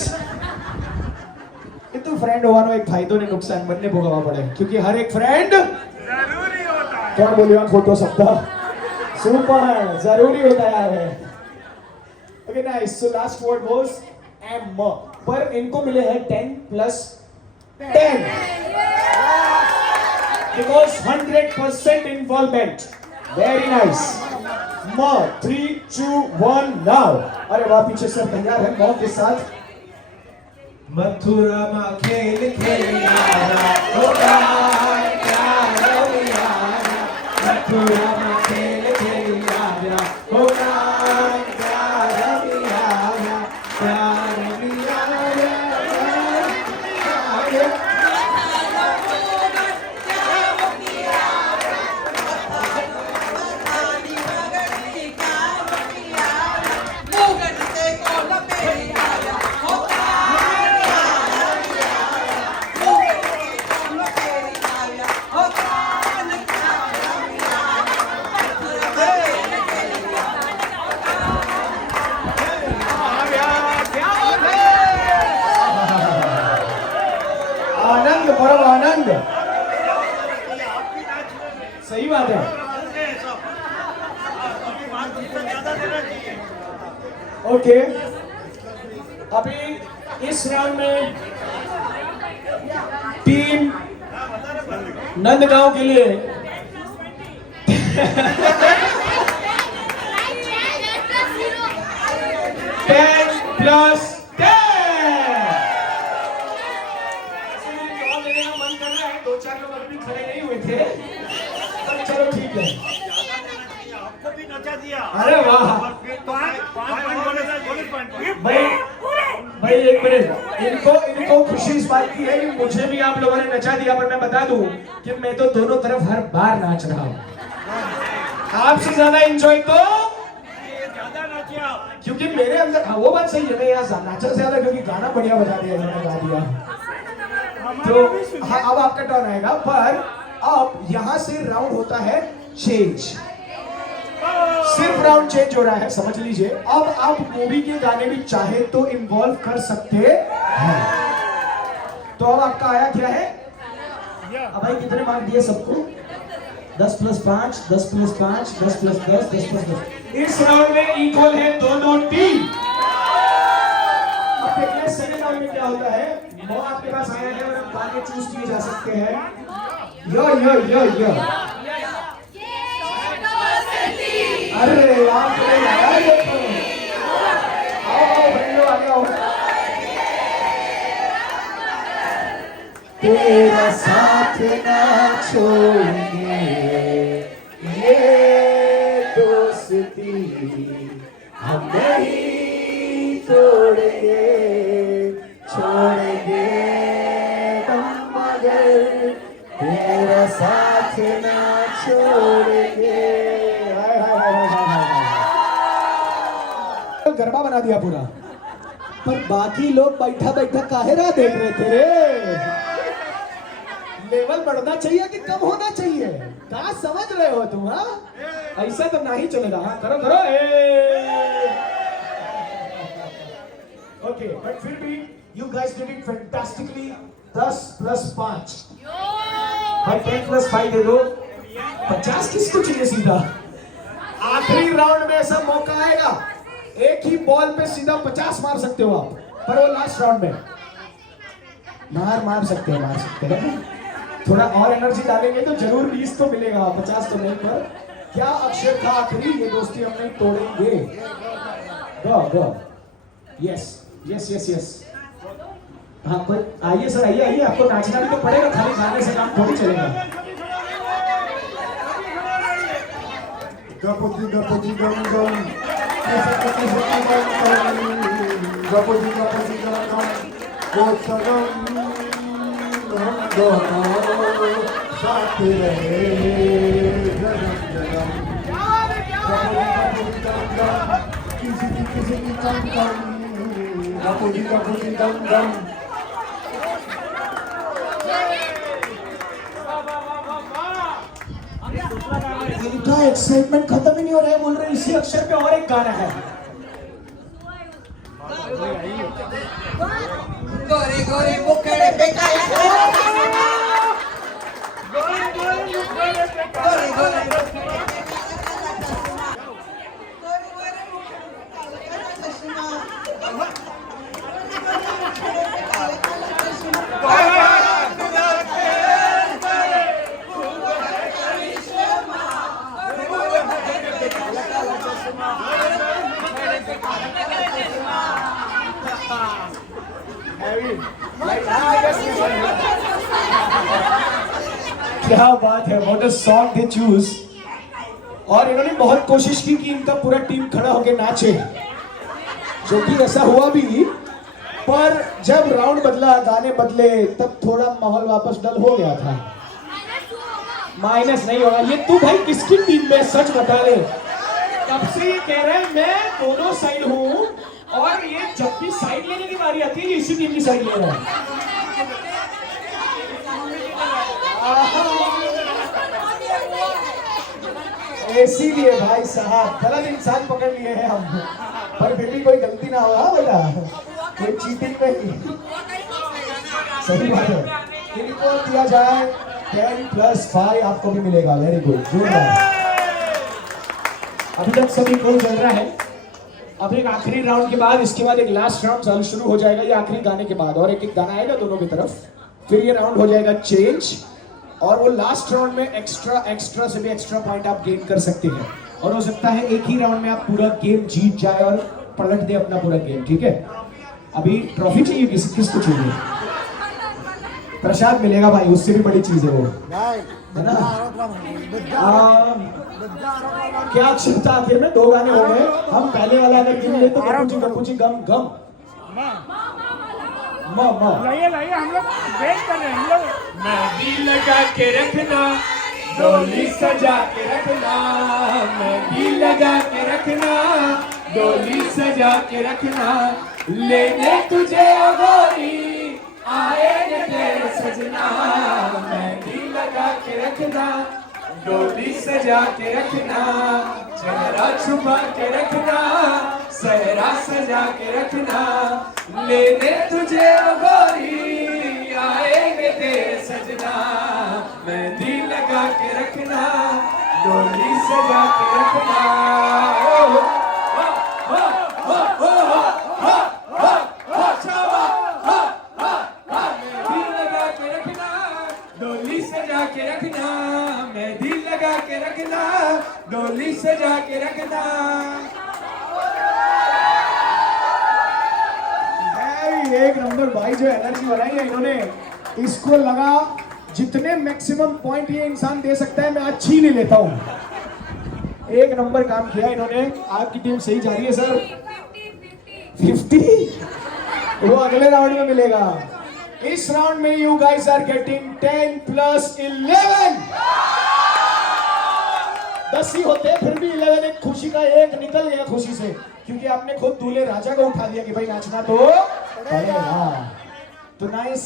એ तो फ्रेंड होવાનો એક ફાયદો ને નુકસાન બંને ભોગવવા પડે, क्योंकि हर एक फ्रेंड जरूरी होता है। कौन बोलियो खोटो शब्द? सुपर जरूरी होता है। Okay nice, so last word was M, पर इनको मिले हैं 10 plus 10 because 100% involvement. Very nice. Ma 3 2 1 now. अरे वाह, पीछे से तैयार है मौत के साथ। मथुरा में खेल खेलिया होगा प्यार यारा, मथुरा में खेल खेलिया होगा प्यार यारा, प्यार आनंद, परम आनंद। सही बात है। ओके, अभी इस राउंड में टीम नंदगांव के लिए 10 प्लस 10। मन कर रहा है, 2-4 लोग अभी खड़े नहीं हुए थे, पर चलो ठीक है। अरे वाह भाई एक मिनट, इनको खुशी इस बात की है कि मुझे भी आप लोगों ने नचा दिया, पर मैं बता दूं कि मैं तो दोनों तरफ हर बार नाच रहा हूं। आपसे ज्यादा एंजॉय तो क्योंकि मेरे अंदर, हाँ वो बात सही है, मैं यहाँ नाचा ज्यादा क्योंकि गाना बढ़िया बजा दिया, मैंने गा दिया। तो हाँ, अब आपका टर्न आएगा, पर अब यहाँ से राउंड होता है चेंज। सिर्फ राउंड चेंज हो रहा है, समझ लीजिए। अब आप मूवी के गाने भी चाहे तो इन्वॉल्व कर सकते हैं। तो अब आपका आया क्या है? अब भाई कितने मार्क दिए सबको? 10 प्लस 5, 10 प्लस 5, 10 प्लस 10, 10 प्लस 10। इस राउंड में इक्वल है दोनों टीम। अब देखते हैं सेकंड राउंड में क्या होता है। वो आपके पास आया है और अब गाने चूज किए जा सकते हैं। यो यो यो यो, अरे आपने लगाया देखो। आओ बहनों आगे आओ। तेरा साथ ना छोड़ेंगे, ये दोस्ती हम नहीं तोड़ेंगे, छोड़ेंगे हम मगर तेरा साथ ना छोड़ेंगे। गरबा बना दिया पूरा, पर बाकी लोग बैठा बैठा काहे राह देख रहे थे रे? लेवल बढ़ना चाहिए कि कम होना चाहिए? कहाँ समझ रहे हो तुम? हाँ, ऐसा तो नहीं चलेगा। हाँ, करो करो। ओके, बट फिर भी you guys did it fantastically. 10 + 5 भाई 10 + 5 दे दो। 50 किसको चाहिए सीधा? आखिरी राउंड में ऐसा मौका आएगा, एक ही बॉल पे सीधा 50 मार सकते हो आप, पर वो लास्ट राउंड में मार सकते हैं। थोड़ा और एनर्जी डालेंगे तो जरूर 20 तो मिलेगा, 50 तो नहीं। पर क्या अक्षर था आखिरी? ये दोस्ती हम नहीं तोड़ेंगे। Go yes. हाँ, कोई आइए सर, आइए। आपको नाचना भी तो पड़ेगा, खाली गाने से काम थोड़ी चलेगा। गपति गम गम, गपति गम गम, वो सगम हम दोनों साथ रहे जन्म जन्म। गपति गम गम, किसी की गम गम, गपति गम गम। इनका एक्साइटमेंट खत्म ही नहीं हो रहा है। बोल रहे इसी अक्षर पे और एक गाना है। गोरे गोरे मुखड़े पे काला क्या बात है, what a song they choose. और इन्होंने बहुत कोशिश की कि इनका पूरा टीम खड़ा होकर नाचे, जो कि ऐसा हुआ भी। पर जब राउंड बदला, गाने बदले, तब थोड़ा माहौल वापस डल हो गया था। माइनस नहीं होगा। ये तू भाई किसकी टीम में, सच बता ले। कब से ये कह रहे हैं मैं दोनों साइड हूँ, और ये जब भी साइड लेने की बारी आती है, ये इसी टीम की साइड ले रहा है। इसीलिए भाई साहब गलत इंसान पकड़ लिए हैं हम, पर फिर भी कोई गलती ना हो। हाँ बेटा, कोई चीटिंग नहीं। सही बात है। इनको दिया जाए 10 + 5, आपको भी मिलेगा। वेरी गुड, जोरदार। अभी तक सभी गोल चल रहा है। अब एक आखिरी राउंड के बाद, इसके बाद एक लास्ट राउंड शुरू हो जाएगा। ये आखिरी गाने के बाद और एक गाना आएगा दोनों की तरफ, फिर ये राउंड हो जाएगा चेंज। और वो लास्ट राउंड में एक्स्ट्रा से भी एक्स्ट्रा पॉइंट आप गेन कर सकते हैं। और हो सकता है एक ही राउंड में आप पूरा गेम जीत जाए और पलट दे अपना पूरा गेम। ठीक है, अभी ट्रॉफी चाहिए, किसको चाहिए? प्रसाद मिलेगा भाई, उससे भी बड़ी चीज है वो, है ना? क्या अक्षर था आखिर में? 2 गाने हो गए। हम पहले वाला अगर गिन ले तो गपुची गम गम लाइए हम लोग वेट कर रहे हैं। हम लोग मेहंदी लगा के रखना, डोली सजा के रखना, मेहंदी लगा के रखना, डोली सजा के रखना, लेने तुझे ओ गोरी आएंगे तेरे सजना। मेहंदी लगा के रखना, डोली सजा के रखना, चेहरा छुपा के रखना, सहरा सजा के रखना, लेने तुझे ओ गोरी आएंगे तेरे सजना। मेहंदी लगा के रखना, डोली सजा के रखना। मेहंदी लगा के रखना, डोली सजा के रखना, मेहंदी लगा के रखना, डोली सजा के रखना। एक नंबर भाई, जो एनर्जी बनाई है इन्होंने, इसको लगा जितने मैक्सिमम पॉइंट ये इंसान दे सकता है मैं आज छीन ही लेता हूँ। एक नंबर काम किया इन्होंने। आपकी टीम सही जा रही है सर। 50 वो अगले राउंड में मिलेगा। इस राउंड में यू गाइस आर गेटिंग 10 + 11। 10 ही होते, फिर भी 11। एक खुशी का एक निकल गया खुशी से, क्योंकि आपने खुद दूल्हे राजा को उठा दिया कि भाई नाचना तो पड़ेगा। तो नाइस,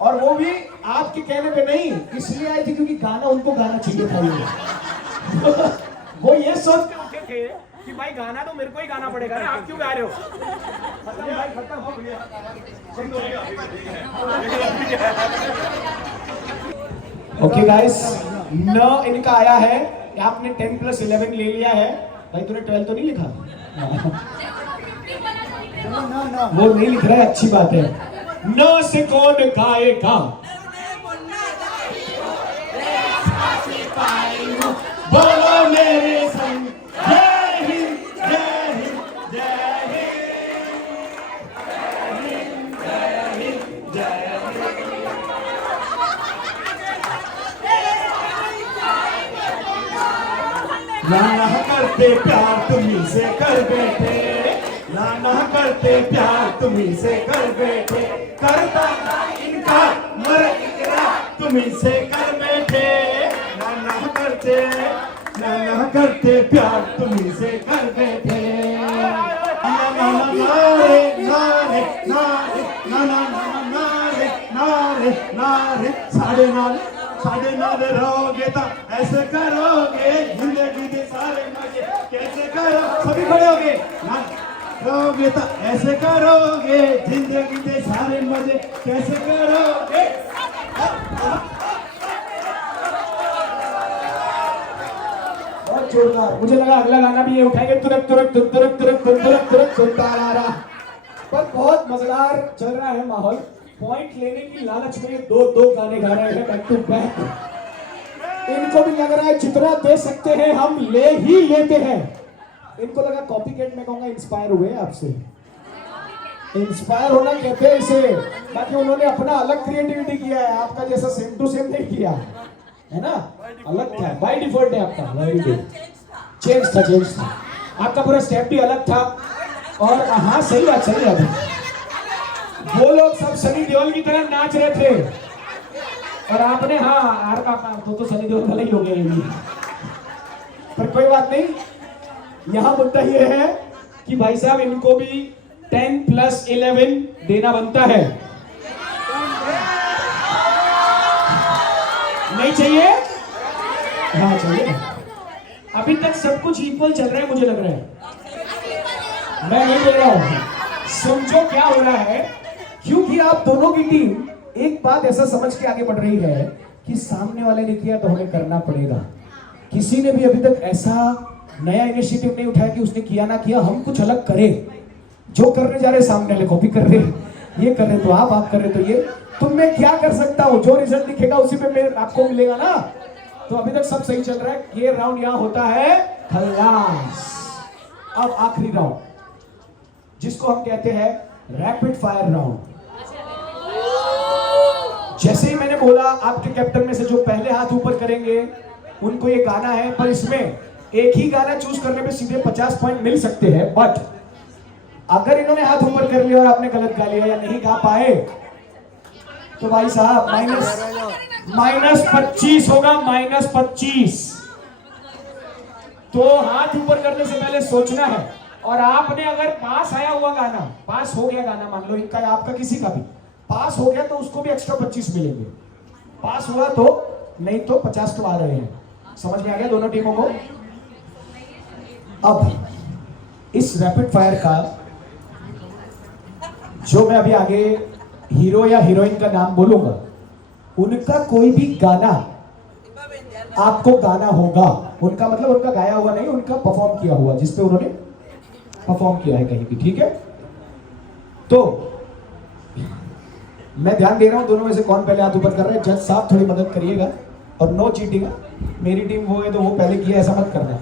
और वो भी आपके कहने पे नहीं, इसलिए आई थी क्योंकि गाना उनको गाना चाहिए था ये। वो ये सोच के उठे थे कि भाई गाना तो मेरे को ही गाना पड़ेगा ना, आप क्यों गा रहे हो? खत्म भाई खत्म हो गया। ओके गाइस, न इनका आया है, आपने 10+11 ले लिया है। भाई तूने 12 तो नहीं लिखा? वो नहीं लिख रहा है, अच्छी बात है। न से कौन गाएगा, बोलो मेरे संग, जय हिंद जय हिंद जय हिंद जय हिंद जय हिंद। नाना करते प्यार तुम्ही से कर बैठे, नाना करते प्यार तुम्ही से कर बैठे, करता इनका मर इकरा तुम्ही से कर बैठे। नाना करते प्यार तुम्ही से कर बैठे। नारे नारे नारे नाना नारे नारे नारे साढ़े नारे रहोगे तो ऐसे करोगे, जिंदगी के सारे मजे कैसे करो, सभी खड़े होगे ना, रहोगे तो ऐसे करोगे, जिंदगी के सारे मजे कैसे करोगे। बहुत जोरदार, मुझे लगा अगला गाना भी ये उठाएंगे, तुरक तुरक तुरक तुरक तुरक तुरक तुरक सुनता आ रहा। पर बहुत मजेदार चल रहा है माहौल। पॉइंट लेने की लालच में दो गाने गा रहे हैं बैक टू बैक। इनको भी लग रहा है जितना दे सकते हैं हम ले ही लेते हैं। इनको लगा कॉपीकैट, मैं कहूंगा इंस्पायर हुए आपसे। इंस्पायर होना कहते हैं इसे, बाकी उन्होंने अपना अलग क्रिएटिविटी किया है, आपका जैसा सेम टू सेम नहीं किया है ना, अलग था, बाय डिफॉल्ट है आपका। वेरी गुड, चेंज था आपका, पूरा स्टेप भी अलग था। और हाँ सही बात, सही बात। वो लोग सब सनी देओल की तरह नाच रहे थे और आपने हाँ तो सनी देओल वाला ही हो गया ये भी। पर कोई बात नहीं, यहां मुद्दा ये है कि भाई साहब इनको भी 10+11 देना बनता है। नहीं चाहिए? हाँ चाहिए। अभी तक सब कुछ इक्वल चल रहा है, मुझे लग रहा है। मैं नहीं दे रहा हूं। समझो क्या हो रहा है, क्योंकि आप दोनों की टीम एक बात ऐसा समझ के आगे बढ़ रही है कि सामने वाले ने किया तो हमें करना पड़ेगा। किसी ने भी अभी तक ऐसा नया इनिशिएटिव नहीं उठाया कि उसने किया ना किया, हम कुछ अलग करें। जो करने जा रहे सामने वाले कॉपी कर रहे, ये कर रहे तो आप कर रहे तो ये। तुम मैं क्या कर सकता हूं, जो रिजल्ट दिखेगा उसी पे आपको मिलेगा ना। तो अभी तक सब सही चल रहा है। ये राउंड यहां होता है खल्लास। अब आखिरी राउंड, जिसको हम कहते हैं रैपिड फायर राउंड। जैसे ही मैंने बोला, आपके कैप्टन में से जो पहले हाथ ऊपर करेंगे उनको ये गाना है, पर इसमें एक ही गाना चूज करने पे सीधे 50 पॉइंट मिल सकते हैं। बट अगर इन्होंने हाथ ऊपर कर लिया और आपने गलत गा लिया या नहीं गा पाए तो भाई साहब -25 होगा, -25। तो हाथ ऊपर करने से पहले सोचना है। और आपने अगर पास आया हुआ गाना, पास हो गया गाना, मान लो इनका या आपका किसी का भी पास हो गया तो उसको भी एक्स्ट्रा 25 मिलेंगे। पास हुआ तो, नहीं तो 50 तो आ रहे हैं। समझ में आ गया दोनों टीमों को? अब इस रैपिड फायर का जो मैं अभी आगे हीरो या हीरोइन का नाम बोलूंगा, उनका कोई भी गाना आपको गाना होगा। उनका मतलब उनका गाया हुआ नहीं, उनका परफॉर्म किया हुआ, जिसपे उन्होंने परफॉर्म किया है कहीं भी, ठीक है? तो मैं ध्यान दे रहा हूं दोनों में से कौन पहले हाथ ऊपर कर रहा है। जज साहब थोड़ी मदद करिएगा और नो चीटिंग। मेरी टीम वो है तो वो पहले किया, ऐसा मत करना।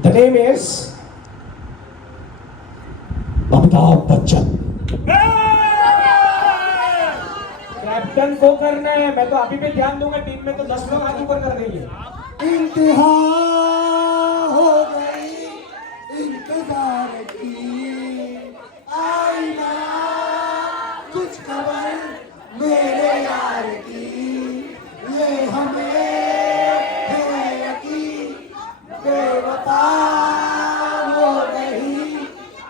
The name is Amitabh Bachchan. Captain को करना है, मैं तो अभी भी ध्यान दूंगा। टीम में तो 10 लोग हाथ ऊपर कर देंगे। इंतहा हो गई इंतजार की, आई ना कुछ खबर मेरे यार की, ये हमें है यकीन बेवफा हो गई,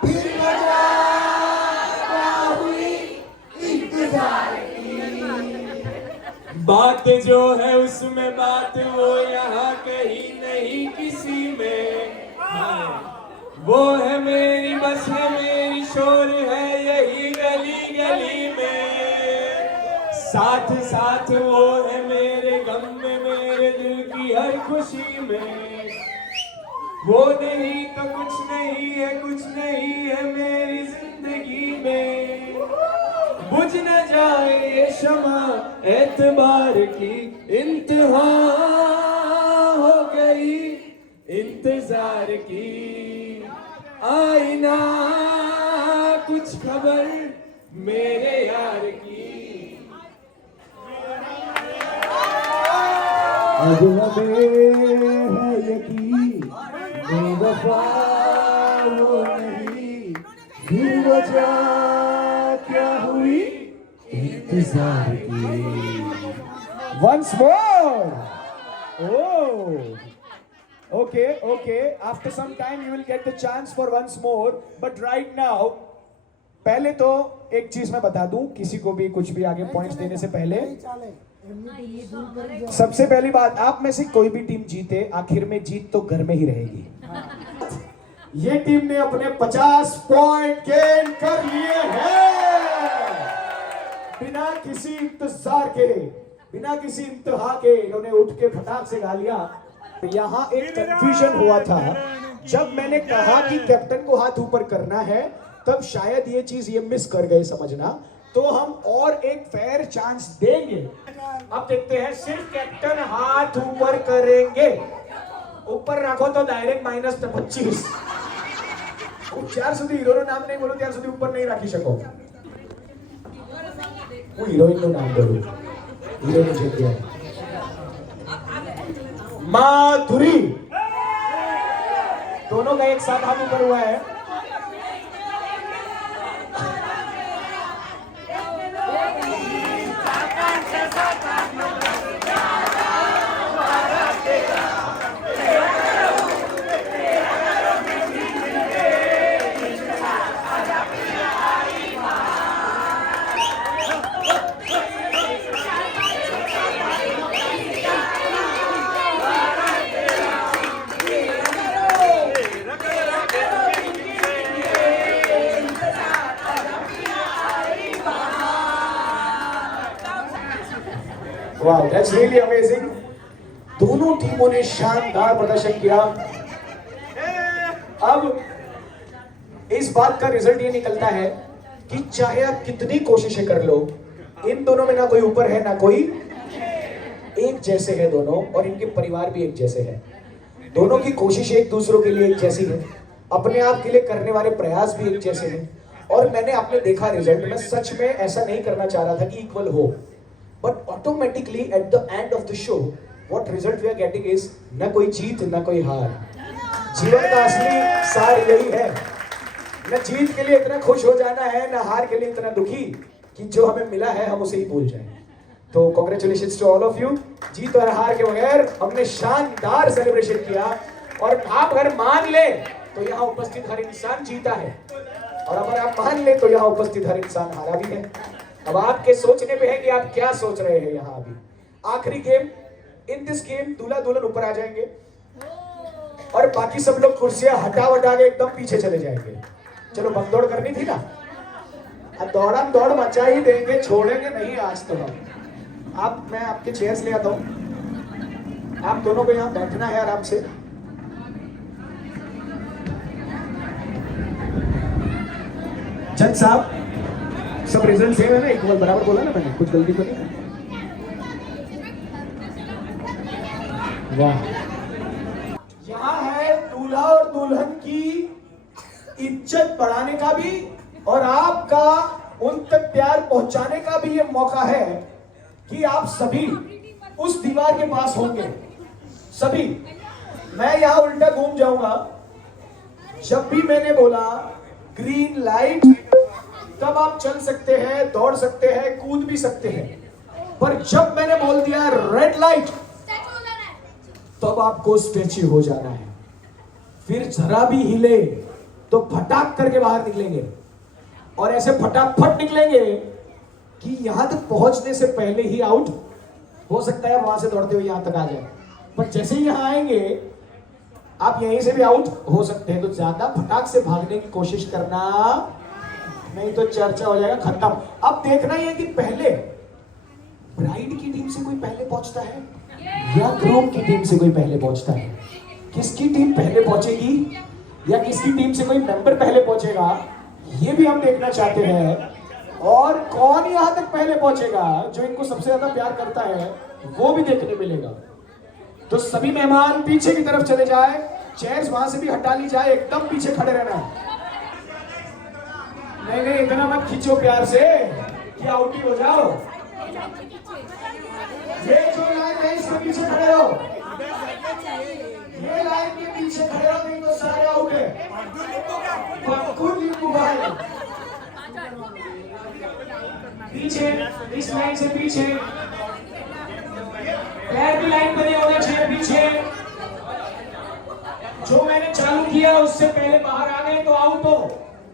फिर वजह क्या हुई जो है उसमें बात वो यहाँ कहीं नहीं किसी में। वो है मेरी बस है मेरी शोर है यही गली गली में। साथ साथ वो है मेरे गम में मेरे दिल की हर खुशी में। वो नहीं तो कुछ नहीं है कुछ नहीं है मेरी जिंदगी में। बुझ न जाए ये शमा एतबार की इंतहा हो गई इंतजार की। आईना कुछ खबर मेरे यार की। अब हमें है यकीन बेवफा वो नहीं फिर वजह क्या हुई इंतजार की। Once more. Oh. Okay. After some time you will get the chance for once more. But right now, पहले तो एक चीज मैं बता दूं किसी को भी कुछ भी आगे पॉइंट्स देने से पहले। सबसे पहली बात, आप में से कोई भी टीम जीते आखिर में जीत तो घर में ही रहेगी। ये टीम ने अपने 50 पॉइंट गेन कर लिए हैं बिना किसी इंतजार के, बिना किसी इंतहा के। इन्होंने उठ के फटाक से गा लिया। यहाँ एक कंफ्यूजन हुआ था जब मैंने कहा कि कैप्टन को हाथ ऊपर करना है, तब शायद ये चीज ये मिस कर गए समझना। तो हम और एक फेयर चांस देंगे। अब देखते हैं, सिर्फ कैप्टन हाथ ऊपर करेंगे। ऊपर रखो तो डायरेक्ट -25। 4 સુધી હીરોનું નામ નહીં બોલો ત્યાર સુધી ઉપર નહીં રાખી શકો। હું હિરોઈનનું નામ બોલું, હીરોની જગ્યાએ माधुरी। दोनों का एक साथ हाथ ऊपर हुआ है। वाह, दैट्स रियली अमेजिंग। दोनों टीमों ने शानदार प्रदर्शन किया। अब इस बात का रिजल्ट ये निकलता है कि चाहे आप कितनी कोशिशें कर लो, इन दोनों में ना कोई ऊपर है ना कोई। एक जैसे हैं दोनों और इनके परिवार भी एक जैसे हैं। दोनों की कोशिश एक दूसरों के लिए एक जैसी है, अपने आप के लिए करने वाले प्रयास भी एक जैसे हैं। और मैंने आपने देखा रिजल्ट, मैं सच में ऐसा नहीं करना चाह रहा था कि इक्वल हो, but automatically at the end of the show what result we are getting is ना कोई जीत ना कोई हार। जीवन का असली सार यही है, न जीत के लिए इतना खुश हो जाना है ना हार के लिए इतना दुखी कि जो हमें मिला है हम उसे ही भूल जाएं। तो congratulations to all of you. जीत और हार के बगैर हमने शानदार सेलिब्रेशन किया। और आप अगर मान ले तो यहाँ उपस्थित हर इंसान जीता है, और अगर आप मान ले तो यहाँ उपस्थित हर इंसान हारा भी है। अब आपके सोचने पे है कि आप क्या सोच रहे हैं। यहाँ अभी आखिरी गेम, इन दिस गेम दूल्हा दुल्हन ऊपर आ जाएंगे और बाकी सब लोग कुर्सियां हटा वटा के एकदम पीछे चले जाएंगे। चलो भगदौड़ करनी थी ना, अब दौड़ा दौड़ मचा ही देंगे, छोड़ेंगे नहीं आज तो हम। आप, मैं आपके चेयर्स ले आता हूँ, आप दोनों को यहाँ बैठना है आराम से। जज साहब, सब रिजल्ट सेम है ना, इक्वल बराबर बोला ना मैंने, कुछ गलती तो नहीं। वाह, यहाँ है दूल्हा और दुल्हन की इज्जत बढ़ाने का भी और आपका उन तक प्यार पहुंचाने का भी ये मौका है कि आप सभी उस दीवार के पास होंगे। सभी, मैं यहाँ उल्टा घूम जाऊंगा। जब भी मैंने बोला ग्रीन लाइट, तब आप चल सकते हैं, दौड़ सकते हैं, कूद भी सकते हैं। पर जब मैंने बोल दिया रेड लाइट, तब आपको स्टैच्यू हो जाना है। फिर जरा भी हिले तो फटाक करके बाहर निकलेंगे, और ऐसे फटाफट निकलेंगे कि यहां तक पहुंचने से पहले ही आउट हो सकता है वहां से दौड़ते हुए यहाँ तक आ जाए, पर जैसे ही यहाँ आएंगे आप यहीं से भी आउट हो सकते हैं। तो ज्यादा फटाक से भागने की कोशिश करना, नहीं तो चर्चा हो जाएगा खत्म। अब देखना ही है कि पहले ब्राइड की टीम से कोई पहले पहुंचता है या ग्रूम की टीम से कोई पहले पहुंचता है। किसकी टीम पहले पहुंचेगी या किसकी टीम से कोई मेंबर पहले पहुंचेगा, ये भी हम देखना चाहते हैं। और कौन यहां तक पहले पहुंचेगा, जो इनको सबसे ज्यादा प्यार करता है, वो भी देखने मिलेगा। तो सभी मेहमान पीछे की तरफ चले जाए, चेयर्स वहां से भी हटा ली जाए, एकदम पीछे खड़े रहना है। नहीं नहीं, इतना मत खींचो प्यार से कि आउट ही हो जाओ। ये जो लाइन है इसके पीछे खड़े रहो, ये लाइन के पीछे खड़े रहो, नहीं तो सारे आउट है। पक्कू नींबू भाई पीछे, इस लाइन से पीछे, पैर की लाइन बनी होनी चाहिए पीछे। जो मैंने चालू किया उससे पहले बाहर आ गए तो आउट हो।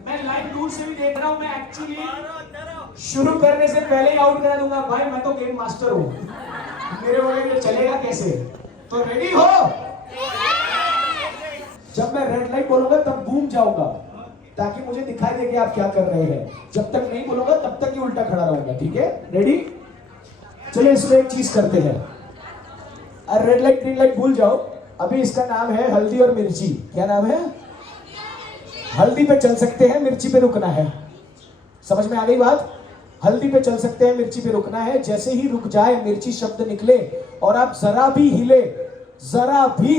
मैं लाइन दूर से भी देख रहा हूं, मैं एक्चुअली शुरू करने से पहले ही आउट करा दूंगा। भाई मैं तो गेम मास्टर हूं, मेरे वगैरह चलेगा कैसे। तो रेडी हो, जब मैं रेड लाइट बोलूंगा तब बूम जाऊंगा, ताकि मुझे दिखाई दे कि आप क्या कर रहे हैं। जब तक नहीं बोलूंगा तब तक ही उल्टा खड़ा रहूंगा, ठीक है? रेडी? चलिए इसमें एक चीज करते हैं, रेड लाइट ग्रीन लाइट भूल जाओ। अभी इसका नाम है हल्दी और मिर्ची। क्या नाम है? हल्दी पे चल सकते हैं, मिर्ची पे रुकना है। समझ में आ गई बात? हल्दी पे चल सकते हैं, मिर्ची पे रुकना है। जैसे ही रुक जाए, मिर्ची शब्द निकले और आप जरा भी हिले, जरा भी,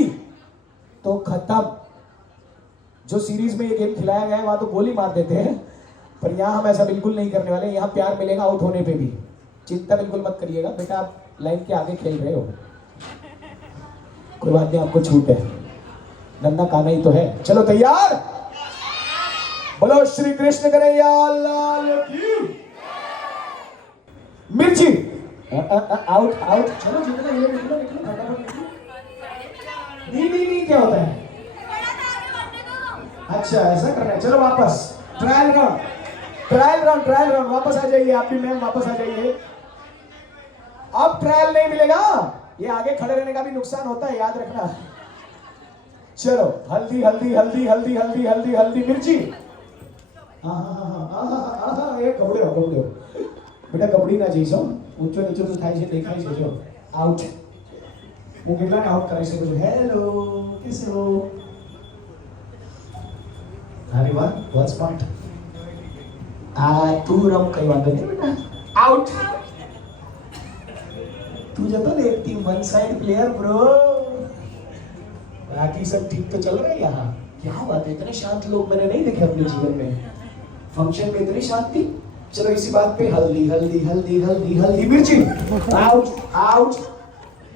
तो खत्म। जो सीरीज में ये गेम खिलाया गया है वहां तो गोली मार देते हैं, पर यहां हम ऐसा बिल्कुल नहीं करने वाले। यहां प्यार मिलेगा आउट होने पे भी, चिंता बिल्कुल मत करिएगा। बेटा आप लाइन के आगे खेल रहे हो, कोई बात नहीं, आपको छूट है, नन्ना काना ही तो है। चलो तैयार, बोलो श्री कृष्ण कन्हैया लाल की। मिर्ची आउट आउट। चलो जितना ये निकलो निकलो फटाफट निकलो। नहीं क्या होता है? अच्छा ऐसा करना है, चलो वापस ट्रायल राउंड वापस आ जाइए। आप भी मैम वापस आ जाइए। अब ट्रायल नहीं मिलेगा, ये आगे खड़े रहने का भी नुकसान होता है, याद रखना। चलो हल्दी हल्दी हल्दी हल्दी हल्दी हल्दी हल्दी मिर्ची। हाँ ये कपड़े हो बेटा, कपड़ी ना जईशो, ऊंचो नीचो तो થાય છે દેખાય છે। જો આઉટ, હું કેટલાને આઉટ કરાવી શકું છું। હેલો, કેસે હો? અરે વાહ, વોટ સ્માર્ટ। तू रम कई वांधो नहीं बेटा, आउट। तू जतो देखती वन साइड प्लेयर ब्रो। बाकी सब ठीक तो चल रहा है यहाँ। क्या बात है, इतने शांत लोग मैंने नहीं देखे अपने जीवन में। फंक्शन में इतनी शांति। चलो इसी बात पे हल्दी हल्दी हल्दी हल्दी हल्दी मिर्ची। आउट आउट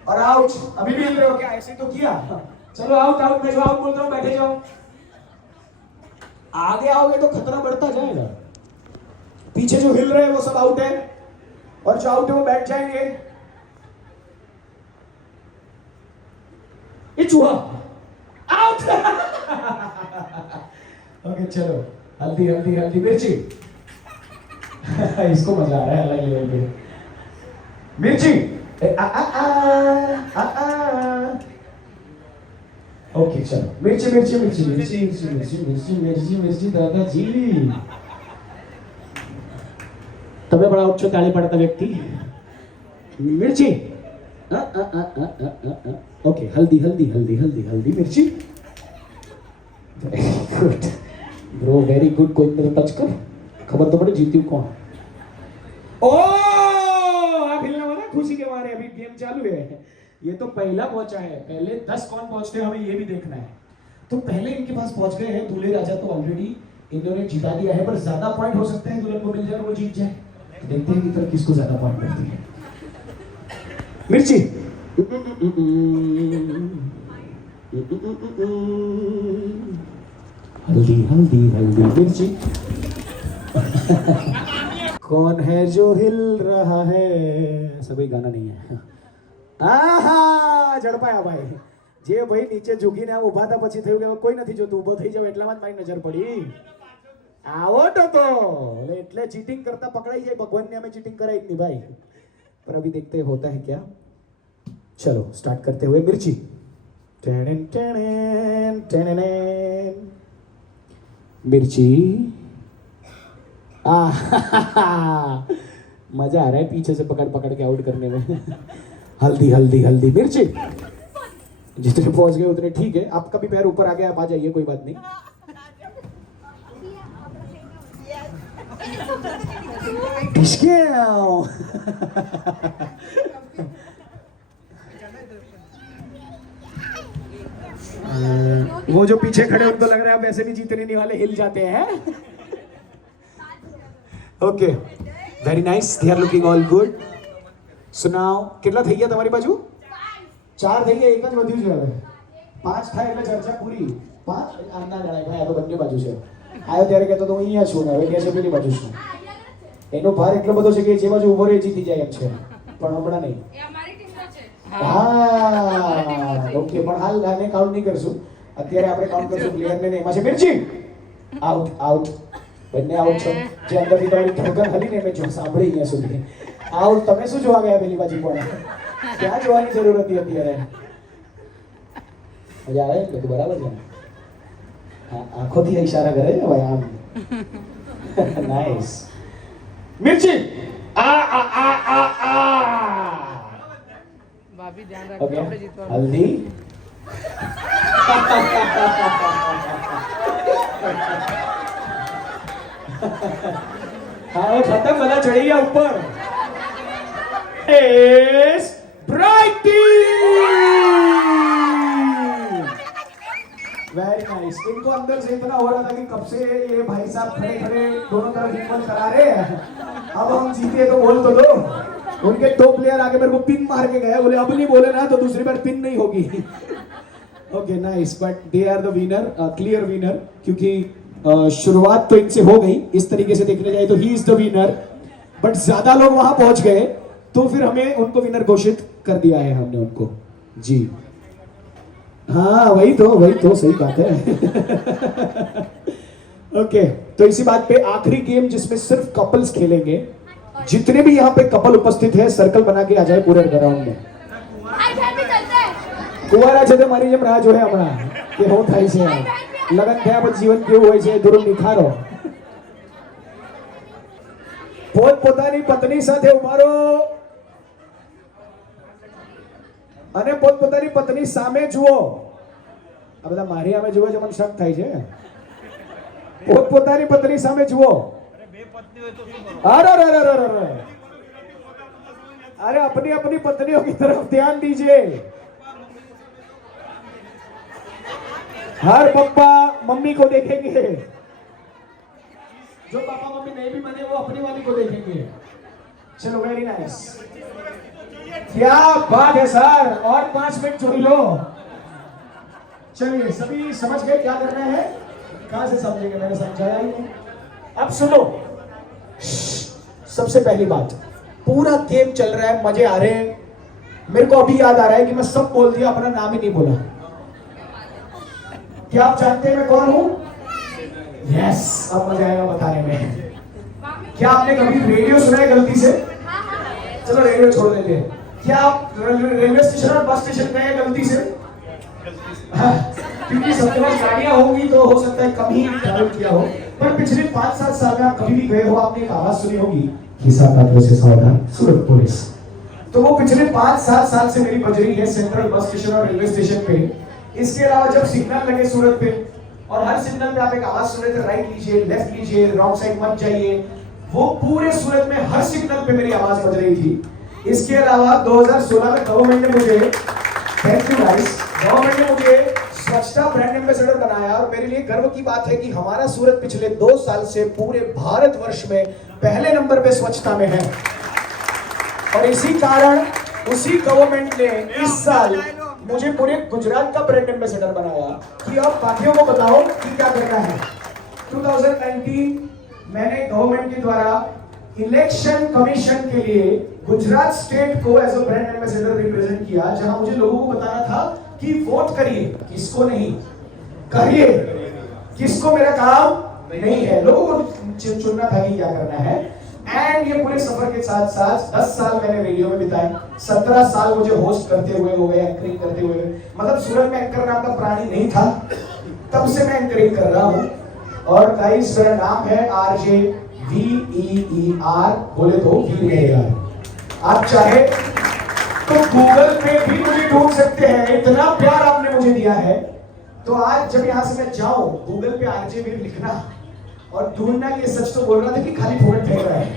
और आउट। अभी भी हिल रहे हो क्या? ऐसे तो किया। चलो आउट आउट। मैं जो आउट बोलता हूँ बैठे जाओ। आगे आओगे तो खतरा बढ़ता जाएगा। पीछे जो हिल रहे हैं वो सब आउट है, और जो आउट है वो बैठ जाएंगे। ये चूहा आउट। ओके चलो हल्दी हल्दी हल्दी मिर्ची। इसको मजा आ रहा है अलग लेवल पे। मिर्ची ओके चलो मिर्ची मिर्ची मिर्ची मिर्ची मिर्ची मिर्ची मिर्ची मिर्ची मिर्ची दादाजी। તમે પણ આઉટ છો તાળી પાડતા વ્યક્તિ। મિર્ચી ઓકે હલ્દી હલ્દી હલ્દી હલ્દી હલ્દી મિર્ચી। Good bro, very good. कोई मेरे टच कर, खबर तो पड़े जीती कौन। ओ आप हिलने वाला खुशी के मारे। अभी गेम चालू है, ये तो पहला पहुंचा है। पहले 10 कौन पहुंचते हैं हमें ये भी देखना है। तो पहले इनके पास पहुंच गए हैं दूल्हे राजा, तो ऑलरेडी इन्होंने जिता दिया है, पर ज्यादा पॉइंट हो सकते हैं दुल्हन को मिल जाए, वो जीत जाए। तो देखते हैं कि फिर किसको ज्यादा पॉइंट मिलती है। मिर्ची हल्दी हल्दी हल्दी मिर्ची। कौन है जो हिल रहा है? ऐसा कोई गाना नहीं है। आहा ઝડપાયા ભાઈ। જે ભાઈ નીચે ઝૂકીને ઊભા હતા પછી થયું કે કોઈ નથી જોતું, ઊભો થઈ જાવ એટલામાં જ મારી નજર પડી। આવટ હતો એટલે ચીટિંગ કરતા પકડાઈ જાય। ભગવાનને અમે ચીટિંગ કરાઈ જ નહીં ભાઈ। पर अभी देखते हैं होता है क्या। चलो स्टार्ट करते हुए मिर्ची। टेनेन टेनेन टेनेन। मिर्ची। मजा आ रहा है पीछे से पकड़ पकड़ के आउट करने में। हल्दी हल्दी हल्दी मिर्ची। जितने पहुंच गए उतने ठीक है। आपका भी पैर ऊपर आ गया, आप आ जाइए, कोई बात नहीं। वो जो पीछे खड़े उनको लग रहा है वैसे भी जीतने नहीं वाले, हिल जाते हैं। Okay, very nice, they are looking all good. सुनाओ કેટલા થઈ ગયા તમારી બાજુ? 4 થઈ ગયા, એક જ વધ્યું છે હવે। 5 થાય એટલે ચર્ચા પૂરી। 5 આના લડાઈ ભાઈ આ તો બંને બાજુ છે। આયો ત્યારે કહેતો તો હું અહીંયા છું ને હવે કહે છે પેલી બાજુ છું। એનો ભાર એટલો બધો છે કે જે બાજુ ઉભો રહે જીતી જાય એમ છે, પણ હમણાં નહીં। એ અમારી ટીમનો છે। હા ઓકે, પણ હાલ આને કાઉન્ટ નહીં કરશું। અત્યારે આપણે કાઉન્ટ કરશું પ્લેયરને ને એમાં છે મિર્ચી। આઉટ આઉટ, બંને આઉટ છો। જે અંદરથી તમારી ઠોકર હલીને મેં જો સાંભળી અહીંયા સુધી આઉટ। તમે શું જોવા ગયા પેલી બાજુ પણ? ક્યાં જોવાની જરૂર હતી અત્યારે? મજા આવે બધું બરાબર છે? હા, આંખોથી ઈશારા કરે છે ભાઈ આમ। નાઇસ મિર્ચી। આ આ આ આ આ भाभी ध्यान ओके, रखना આપણે જીતવાનું हल्दी। हाँ वो खत्म, वाला चढ़ गया ऊपर। Is Brighty। Very nice. इनको अंदर से इतना हो रहा था कि कब से ये भाई साहब खड़े खड़े दोनों तरफ हिम्मत करा रहे हैं। अब हम जीते तो बोल तो दो। उनके 2 प्लेयर आके मेरे को पिन मार के गए, बोले अब नहीं बोले ना तो दूसरी बार पिन नहीं होगी। Okay nice, but they are the winner, clear winner, क्योंकि शुरुआत तो इनसे हो गई। इस तरीके से देखने जाए तो he is the winner, but ज्यादा लोग वहां पहुंच गए तो फिर हमें उनको विनर घोषित कर दिया है हमने उनको जी। हाँ वही तो सही बात है। ओके, तो इसी बात पे आखिरी गेम जिसमें सिर्फ कपल्स खेलेंगे। जितने भी यहाँ पे कपल उपस्थित है सर्कल बना के आ जाए पूरे ग्राउंड में। કુંવારા છે તે મારી જેમ રાહ જોડે હમણાં કે શું થાય છે, લગન થયા પછી જીવન કેવું હોય છે થોડું નિખારો। પોતપોતાની પત્ની સાથે ઉભારો અને પોતપોતાની પત્ની સામે જુઓ। આ બધા મારી સામે જુએ છે, મને શક થાય છે। પોતપોતાની પત્ની સામે જુઓ। अरे अपनी अपनी पत्नियों की तरफ ध्यान दीजिए। हर पापा मम्मी को देखेंगे, जो पापा मम्मी नहीं भी बने वो अपनी वाली को देखेंगे। चलो वेरी नाइस, क्या बात है सर, और 5 मिनट जोड़ लो। चलिए सभी समझ गए क्या करना है? कहां से समझेंगे, मैंने समझाया ही नहीं। अब सुनो, सबसे पहली बात, पूरा गेम चल रहा है, मजे आ रहे हैं। मेरे को अभी याद आ रहा है कि मैं सब बोल दिया, अपना नाम ही नहीं बोला। क्या आप जानते हैं मैं कौन हूं? यस, अब मजा आएगा बताने में। क्या आपने कभी रेडियो सुना है गलती से? चलो रेडियो छोड़ देते हैं। क्या आप रेलवे स्टेशन और बस स्टेशन गए हैं गलती से? क्योंकि सबके पास गाड़ियां होंगी तो हो सकता है कम ही ट्रैवल किया हो, पर पिछले 5-7 साल में आप कभी भी गए हो, आपने एक आवाज सुनी होगी, से सावधान सूरत पुलिस। तो वो पिछले 5-7 साल से मेरी बज रही है सेंट्रल बस स्टेशन और रेलवे स्टेशन पे। इसके अलावा जब सिग्नल लगे सूरत पे और हर सिग्नल पे आप एक आवाज सुन रहे थे, राइट लीजिए, लेफ्ट लीजिए, रॉन्ग साइड मत जाइए, वो पूरे सूरत में हर सिग्नल पे मेरी आवाज बज रही थी। इसके अलावा 2016 में गवर्नमेंट ने मुझे, थैंक यू गाइस, गवर्नमेंट ने मुझे स्वच्छता ब्रांड एम्बेसडर बनाया। और मेरे लिए गर्व की बात है कि हमारा सूरत पिछले 2 साल से पूरे भारतवर्ष में पहले नंबर पे स्वच्छता में है। और इसी कारण उसी गवर्नमेंट ने इस साल मुझे पूरे गुजरात का ब्रांड एम्बेसडर बनाया कि अब बाकियों को बताओ कि क्या करना है। 2019 मैंने गवर्नमेंट के द्वारा इलेक्शन कमीशन के लिए गुजरात स्टेट को as a brand ambassador represent किया, जहां मुझे लोगों को बताना था कि वोट करिए, किसको नहीं करिए, किसको मेरा काम नहीं है, लोगों को चुनना था कि क्या करना है। एंड ये पूरे सफर के साथ साथ 10 साल मैंने रेडियो में बिताए, 17 साल मुझे होस्ट करते हुए हो गए, एंकरिंग करते हुए। मतलब सूरत में एंकर नाम का प्राणी नहीं था, तब से मैं एंकरिंग कर रहा हूँ। और गाइस मेरा नाम है आरजे VEER, बोले तो वीर मेहरा। आप चाहे तो गूगल पे भी मुझे ढूंढ सकते हैं, इतना प्यार आपने मुझे दिया है। तो आज जब यहाँ से मैं जाऊं, गूगल पे आरजे वीर लिखना और ढूंढना, ये सच तो बोल रहा था कि खाली फोन फेंक रहा है।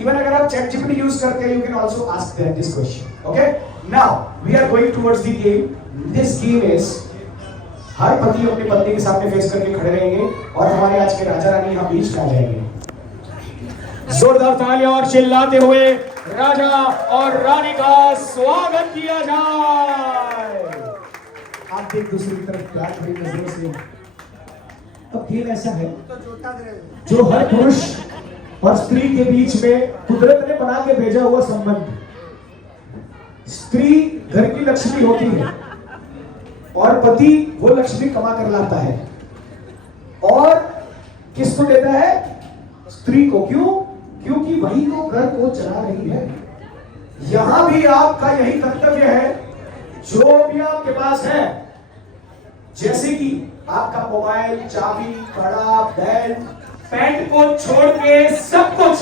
इवन अगर आप चैट जीपीटी यूज करते हैं, you can also ask them this question. Okay, now we are going towards the game. This game is, हर पति अपनी पत्नी के सामने फेस करके खड़े रहेंगे और हमारे आज के राजा रानी यहाँ बीच में आ जाएंगे। जोरदार तालियां और चिल्लाते हुए राजा और रानी का स्वागत किया जाए। आप एक दूसरे की तरफ प्यार भरी नजरों से। अब खेल ऐसा है जो हर पुरुष और स्त्री के बीच में कुदरत ने बना के भेजा हुआ संबंध। स्त्री घर की लक्ष्मी होती है और पति वो लक्ष्मी कमा कर लाता है और किसको देता है? स्त्री को। क्यों? क्योंकि वही तो घर को चला रही है। यहां भी आपका यही कर्तव्य है, जो भी आपके पास है, जैसे कि आपका मोबाइल, चाबी, कड़ा, बेल्ट, पैंट को छोड़ के सब कुछ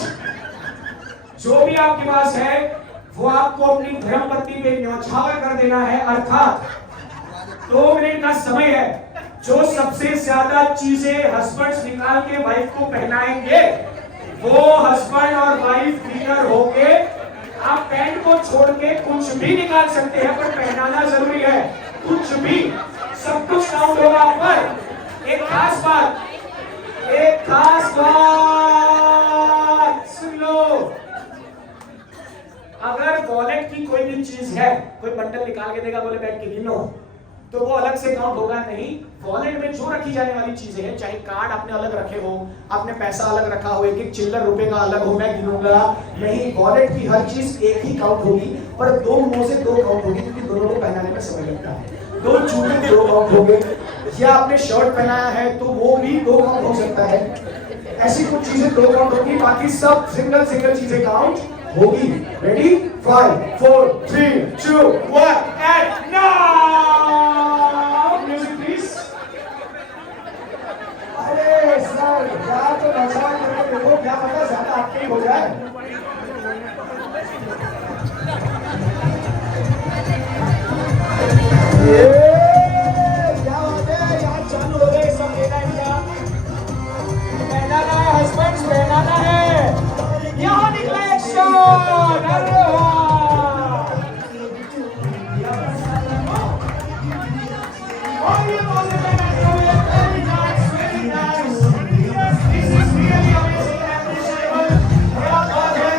जो भी आपके पास है वो आपको अपनी धर्मपत्नी पे न्यौछावर कर देना है। अर्थात 2 मिनट का समय है, जो सबसे ज्यादा चीजें हस्बैंड्स निकाल के वाइफ को पहनाएंगे वो हस्बैंड और वाइफ विनर होंगे। आप पैंट को छोड़ के कुछ भी निकाल सकते हैं, पर पहनाना जरूरी है। कुछ भी, सब कुछ काउंट होगा पर एक खास बात सुन लो। अगर वॉलेट की कोई भी चीज है, कोई बंडल निकाल के देगा, बोले बैठ के गिनो, तो वो अलग से काउंट होगा नहीं। वॉलेट में जो रखी जाने वाली चीजें हैं, चाहे कार्ड आपने अलग रखे हो, आपने पैसा अलग रखा हो, एक एक चिल्लर रुपए का अलग हो, मैं गिनूंगा नहीं। वॉलेट की हर चीज एक ही काउंट होगी, पर 2 मुंह से 2 काउंट होगी, क्योंकि दोनों को पहनाने में समय लगता है। 2 जूते 2 काउंट होंगे, या आपने शर्ट पहनाया है तो वो भी 2 काउंट हो सकता है। ऐसी कुछ चीजें 2 काउंट होगी, बाकी सब सिंगल चीजें काउंट होगी। Ready? 5 4 3 2 1 and now music please. अरे सर क्या तो मजाक कर रहे हो, क्या पता ज्यादा आपके ही हो जाए। क्या बात है, यहाँ चालू हो गए सब लेना इंडिया। पहनाना है हस्बैंड्स, पहनाना है। यहाँ निकला एक शॉट। अरे वाह, और ये बॉल से पहनाते हुए very nice, very nice. This is really amazing and appreciable. क्या बात है।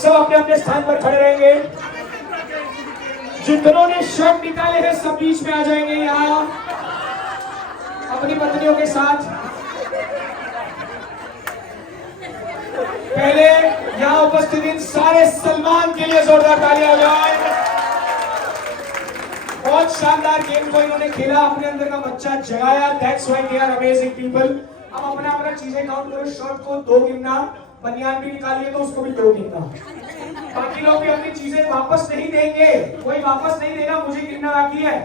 सब अपने अपने स्थान पर खड़े रहेंगे। जितनों ने शर्ट निकाले हैं सब बीच में आ जाएंगे यहाँ अपनी पत्नियों के साथ। पहले यहाँ उपस्थित उपस्थित इन सारे सलमान के लिए जोरदार तालियां बजाएं। बहुत शानदार गेम को इन्होंने खेला, अपने अंदर का बच्चा जगाया। That's why they are amazing people. अब अपना अपना चीजें काउंट करो। शर्ट को 2 गिनना, बनियान भी निकालिए तो उसको भी 2 गिनना। बाकी लोग भी अपनी चीजें वापस नहीं देंगे, कोई वापस नहीं देगा, मुझे गिनना बाकी है।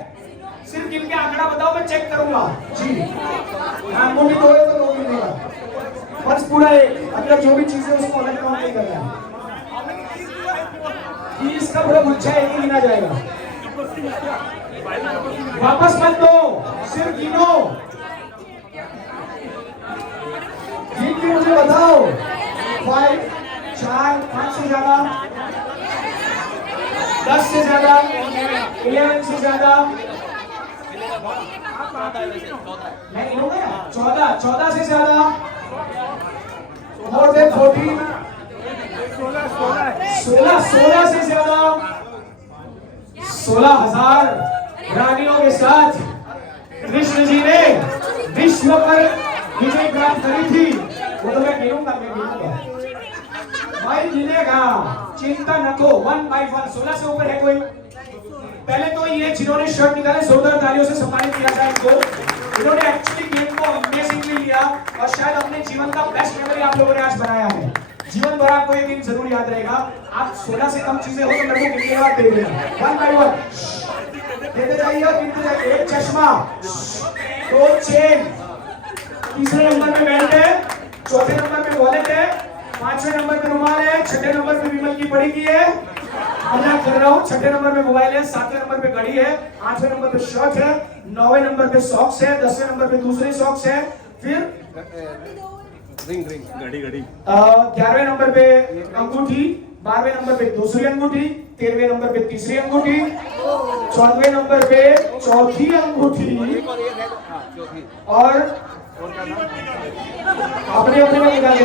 सिर्फ गिन के आंकड़ा बताओ, मैं चेक करूंगा जी। हाँ, मोटी 2 है तो 2 गिनेगा, बस पूरा एक। मतलब जो भी चीजें उसको अलग काउंट नहीं करना है। 20 का पूरा गुच्छा एक ही गिना जाएगा। वापस मत दो, सिर्फ गिनो। गिन के मुझे बताओ। 5, 4, 5 से ज्यादा, 10 से ज्यादा, 11 से ज्यादा, मैं गिनूंगा। 14 से ज्यादा, मोर देन 14, 16 से ज्यादा, 16,000 रानियों के साथ कृष्ण जी ने विश्व पर विजय प्राप्त करी थी। वो तो मैं गिनूंगा। भाई गिनेगा, चिंता न को। 1 by 1। 16 से ऊपर है कोई? पहले तो ये जिन्होंने शर्ट निकाले, जोरदार तालियों से सम्मानित किया जाए इनको। इन्होंने एक्चुअली गेम को अमेजिंगली लिया और शायद अपने जीवन का बेस्ट मेमोरी आप लोगों ने आज बनाया है। जीवन भर आपको ये दिन जरूर याद रहेगा। आप 16 से कम चीजें हो तो मेरे को गिनने के बाद दे देना। 1 by 1 देते जाइए और गिनते जाइए। 1 चश्मा, 2 चेन, तीसरे नंबर पे बेल्ट है, चौथे नंबर पे वॉलेट है, 5वें नंबर पे रुमाल है, 6ठे नंबर पे विमल की पड़ी की है, मजाक कर रहा हूँ, 6ठे नंबर पे मोबाइल है, 7वें नंबर पे घड़ी है, 8वें नंबर पे शर्ट है, 9वें नंबर पे सॉक्स है, 10वें नंबर पे दूसरे सॉक्स है, फिर रिंग घड़ी 11वें नंबर पे अंगूठी, 12वें नंबर पे दूसरी अंगूठी, 13वें नंबर पे तीसरी अंगूठी, 14वें नंबर पे चौथी अंगूठी और अपने अपने में निकाल के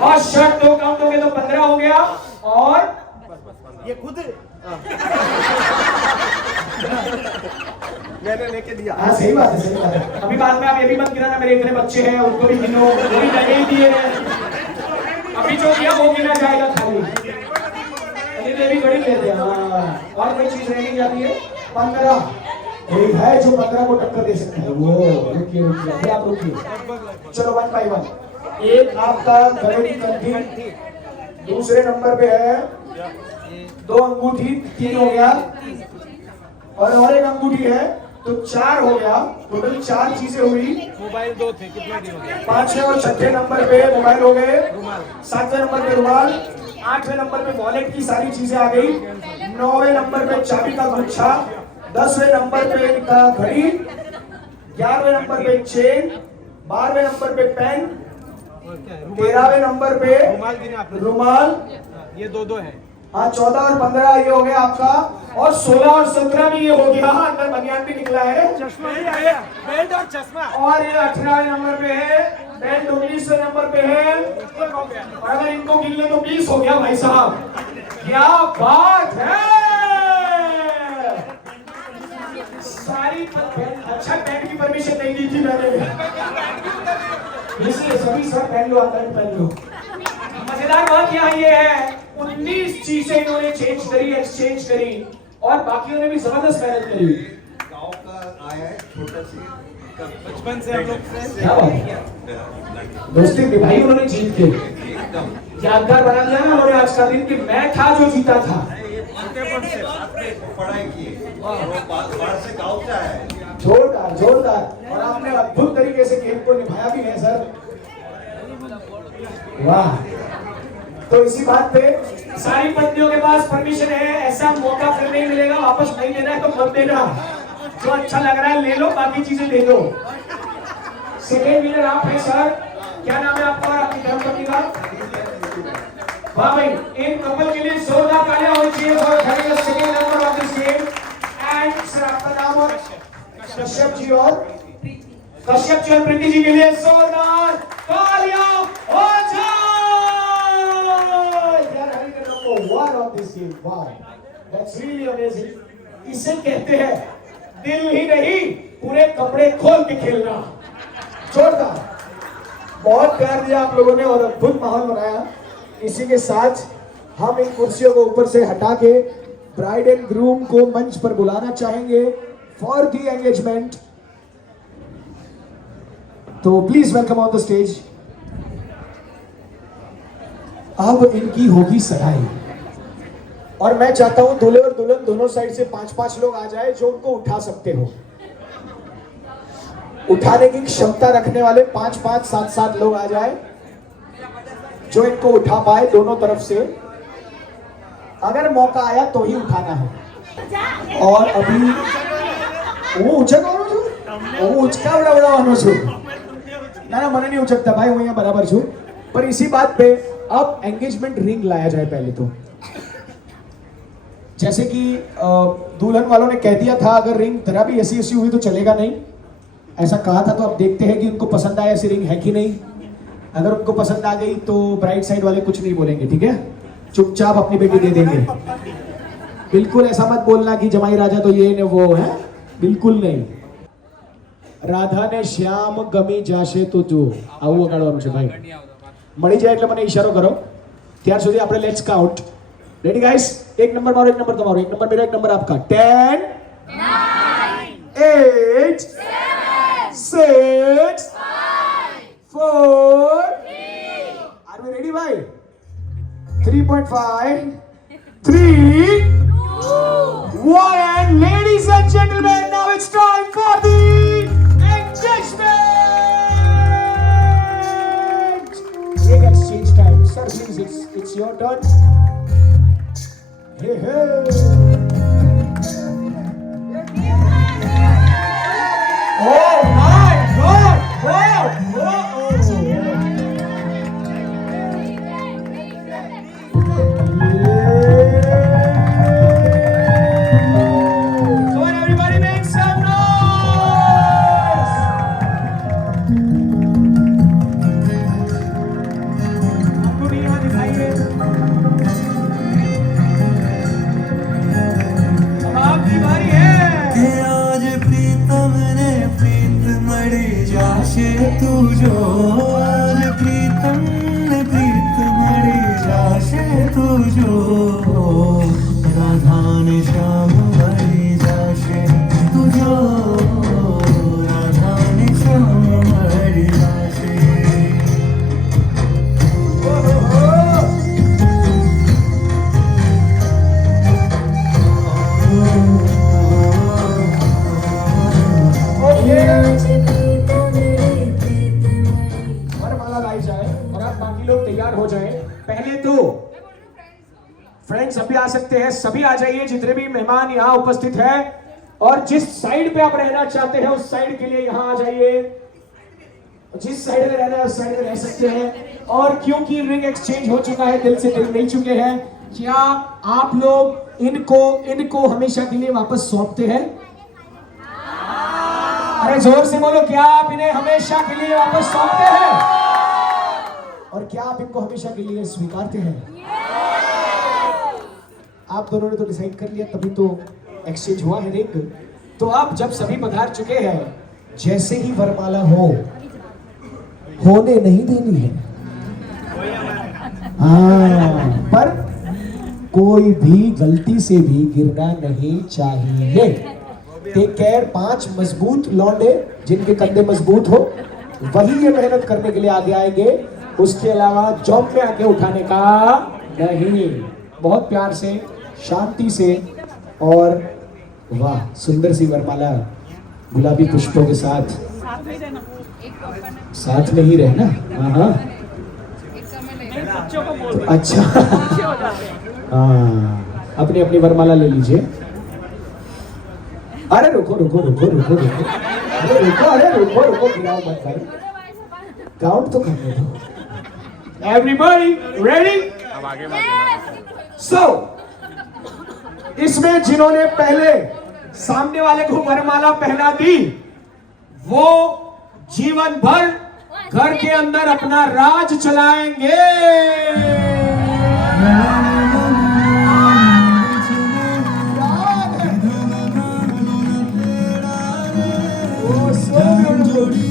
और शर्ट 2 काउंट हो गए तो 15 हो गया। और ये खुद मैंने लेके दिया। हाँ सही बात है, सही बात है। अभी बाद में आप ये भी मत गिनाना मेरे इतने बच्चे हैं उनको भी गिनो, वही लगे ही दिए हैं। अभी जो दिया वो गिना जाएगा खाली। अभी भी घड़ी लेते हैं। हाँ, और कोई चीज रह नहीं जाती है। 15 एक है जो 15 को टक्कर दे सकता है। वो रुकिए रुकिए, अभी आप रुकिए। चलो 1 by 1। एक आपका गले की कंठी, दूसरे नंबर पे है 2 अंगूठी, 3 हो गया और एक अंगूठी है तो 4 हो गया। टोटल 4 चीजें हुई। मोबाइल 2 थे, कितने दिन हो गए? 5वें और 6ठे नंबर पे मोबाइल हो गए, 7वें नंबर पे रुमाल, 8वें नंबर पे वॉलेट की सारी चीजें आ गई, 9वें नंबर पे चाबी का गुच्छा, 10वें नंबर पे इनका घड़ी, 11वें नंबर पे चेन, 12वें नंबर पे पेन, 13वें नंबर पे रुमाल, ये 2 है। हाँ 14 और 15 ये हो गया आपका, और 16 और 17 भी ये हो गया। अंदर बनियान भी निकला है, चश्मा भी आया, बेल्ट और चश्मा। और ये 18वें नंबर पे है, बेल्ट 19वें नंबर पे है, और अगर इनको गिन ले तो 20 हो गया भाई साहब। क्या बात है। सारी अच्छा पैंट की परमिशन नहीं दी थी मैंने, इसलिए सभी सर पहन लो, अंदर पहन लो। मजेदार बात यहाँ ये है 19 चीजें इन्होंने चेंज करी, एक्सचेंज करी, और बाकियों ने भी जबरदस्त मेहनत करी। गांव का आया है छोटा सी, बचपन से हम लोग क्या बात है। दोस्ती निभाई उन्होंने जीत के, यादगार बना दिया ना उन्होंने आज का दिन कि मैं था जो जीता था। पढ़ाई की और वो बाहर से गाँव से आया है। जोरदार जोरदार, और आपने अद्भुत तरीके से गेम को निभाया भी है सर, वाह। तो इसी बात पे सारी पत्नियों के पास परमिशन है, ऐसा मौका फिर नहीं मिलेगा, वापस नहीं देना है तो मत देना, जो अच्छा लग रहा है ले लो, बाकी चीजें दे दो। सेकेंड विनर आप हैं सर, क्या नाम है आपका और आपकी धर्मपत्नी का? वाह भाई, इन कपल के लिए जोरदार तालियां होनी चाहिए for having the second number of this game. And sir आपका नाम और कश्यप जी और प्रीति जी के लिए जोरदार तालियां हो जाए। यार हरी का number 1 of this game, wow that's really amazing. इसे कहते हैं दिल ही नहीं पूरे कपड़े खोल के खेलना। जोरदार। बहुत प्यार दिया आप लोगों ने और अद्भुत माहौल बनाया। इसी के साथ हम इन कुर्सियों को ऊपर से हटा के ब्राइड एंड ग्रूम को मंच पर बुलाना चाहेंगे फॉर द एंगेजमेंट। तो please welcome on the stage. अब इनकी होगी सगाई और मैं चाहता हूं दूल्हे और दुल्हन दोनों साइड से 5-5 लोग आ जाए जो उनको उठा सकते हो। उठाने की क्षमता रखने वाले 5-5, 7-7 लोग आ जाए जो इनको उठा पाए दोनों तरफ से। अगर मौका आया तो ही उठाना है। और अभी वो उचका उड़ावड़ानो छू ना મને नहीं उचकता भाई, वो यहाँ बराबर छू। पर इसी बात पे अब एंगेजमेंट रिंग लाया जाए पहले तो। जैसे कि दुल्हन वालों ने कह दिया था अगर रिंग तरह भी ऐसी ऐसी हुई तो चलेगा नहीं, ऐसा कहा था। तो अब देखते हैं कि उनको पसंद आया ऐसी रिंग है कि नहीं। अगर उनको पसंद आ गई तो ब्राइड साइड वाले कुछ नहीं बोलेंगे, ठीक है, चुपचाप अपनी बेटी दे देंगे। बिल्कुल ऐसा मत बोलना कि जमाई राजा तो ये ने वो है, बिल्कुल नहीं। राधा ने श्याम गमी जाशे तो जो આવું વગાડવાનું છે ભાઈ, મળી જાય એટલે મને ઈશારો કરો। ત્યાર સુધી આપણે લેટ્સ કાઉન્ટ। Ready guys? એક નંબર મારો, એક નંબર તમારો, એક નંબર मेरा, एक नंबर आपका। 10 9 8 7 6 5 4 3 Are we ready भाई? 3.5 3 2 1 Ladies and gentlemen, now it's time for the engagement! Ring exchange time. Sir, please, it's your turn. Hey, hey. Oh my God! Wow! Come on, everybody, make some noise! आपको भी यहाँ दिखाइए। अब आपकी बारी है। आज प्रीतम ने प्रीत मड़ी जाशे तू जो, आज प्रीतम ने प्रीत मड़ी जाशे तू जो, राधा ने श्याम मड़ी जाशे तू जो, राधा ने श्याम मड़ी जाशे। वरमाला लाई जाए और आप बाकी लोग तैयार हो जाएं। पहले तो फ्रेंड्स अभी आ सकते हैं, सभी आ जाइए जितने भी मेहमान यहाँ उपस्थित हैं। और जिस साइड पे आप रहना चाहते हैं उस साइड के लिए यहाँ आ जाइए। जिस साइड में रहना है उस साइड में रह सकते हैं। और क्योंकि रिंग एक्सचेंज हो चुका है, दिल से दिल मिल चुके हैं, क्या आप लोग इनको हमेशा के लिए वापस सौंपते हैं? अरे जोर से बोलो, क्या आप इन्हें हमेशा के लिए वापस सौंपते हैं? और क्या आप इनको हमेशा के लिए स्वीकारते हैं? आप दोनों ने तो डिसाइड कर लिया, तभी तो एक्सचेंज हुआ है रिंग। तो अब जब सभी पधार चुके हैं, जैसे ही वरमाला होने नहीं देनी है। हाँ, पर कोई भी गलती से भी गिरना नहीं चाहिए। Take care. 5 मजबूत लौंडे जिनके कंधे मजबूत हो वही ये मेहनत करने के लिए आगे आएंगे, उसके अलावा जॉब में आके उठाने का नहीं। बहुत प्यार से, शांति से, और वाह सुंदर सी वरमाला गुलाबी पुष्पों के साथ में ही रहना। हाँ तो अच्छा हाँ, अपनी अपनी वरमाला ले लीजिए। अरे रुको, गिराओ मत भाई, काउंट तो करने दो। Everybody ready? सो इसमें जिन्होंने पहले सामने वाले को वरमाला पहना दी वो जीवन भर घर के अंदर अपना राज चलाएंगे। जोड़ी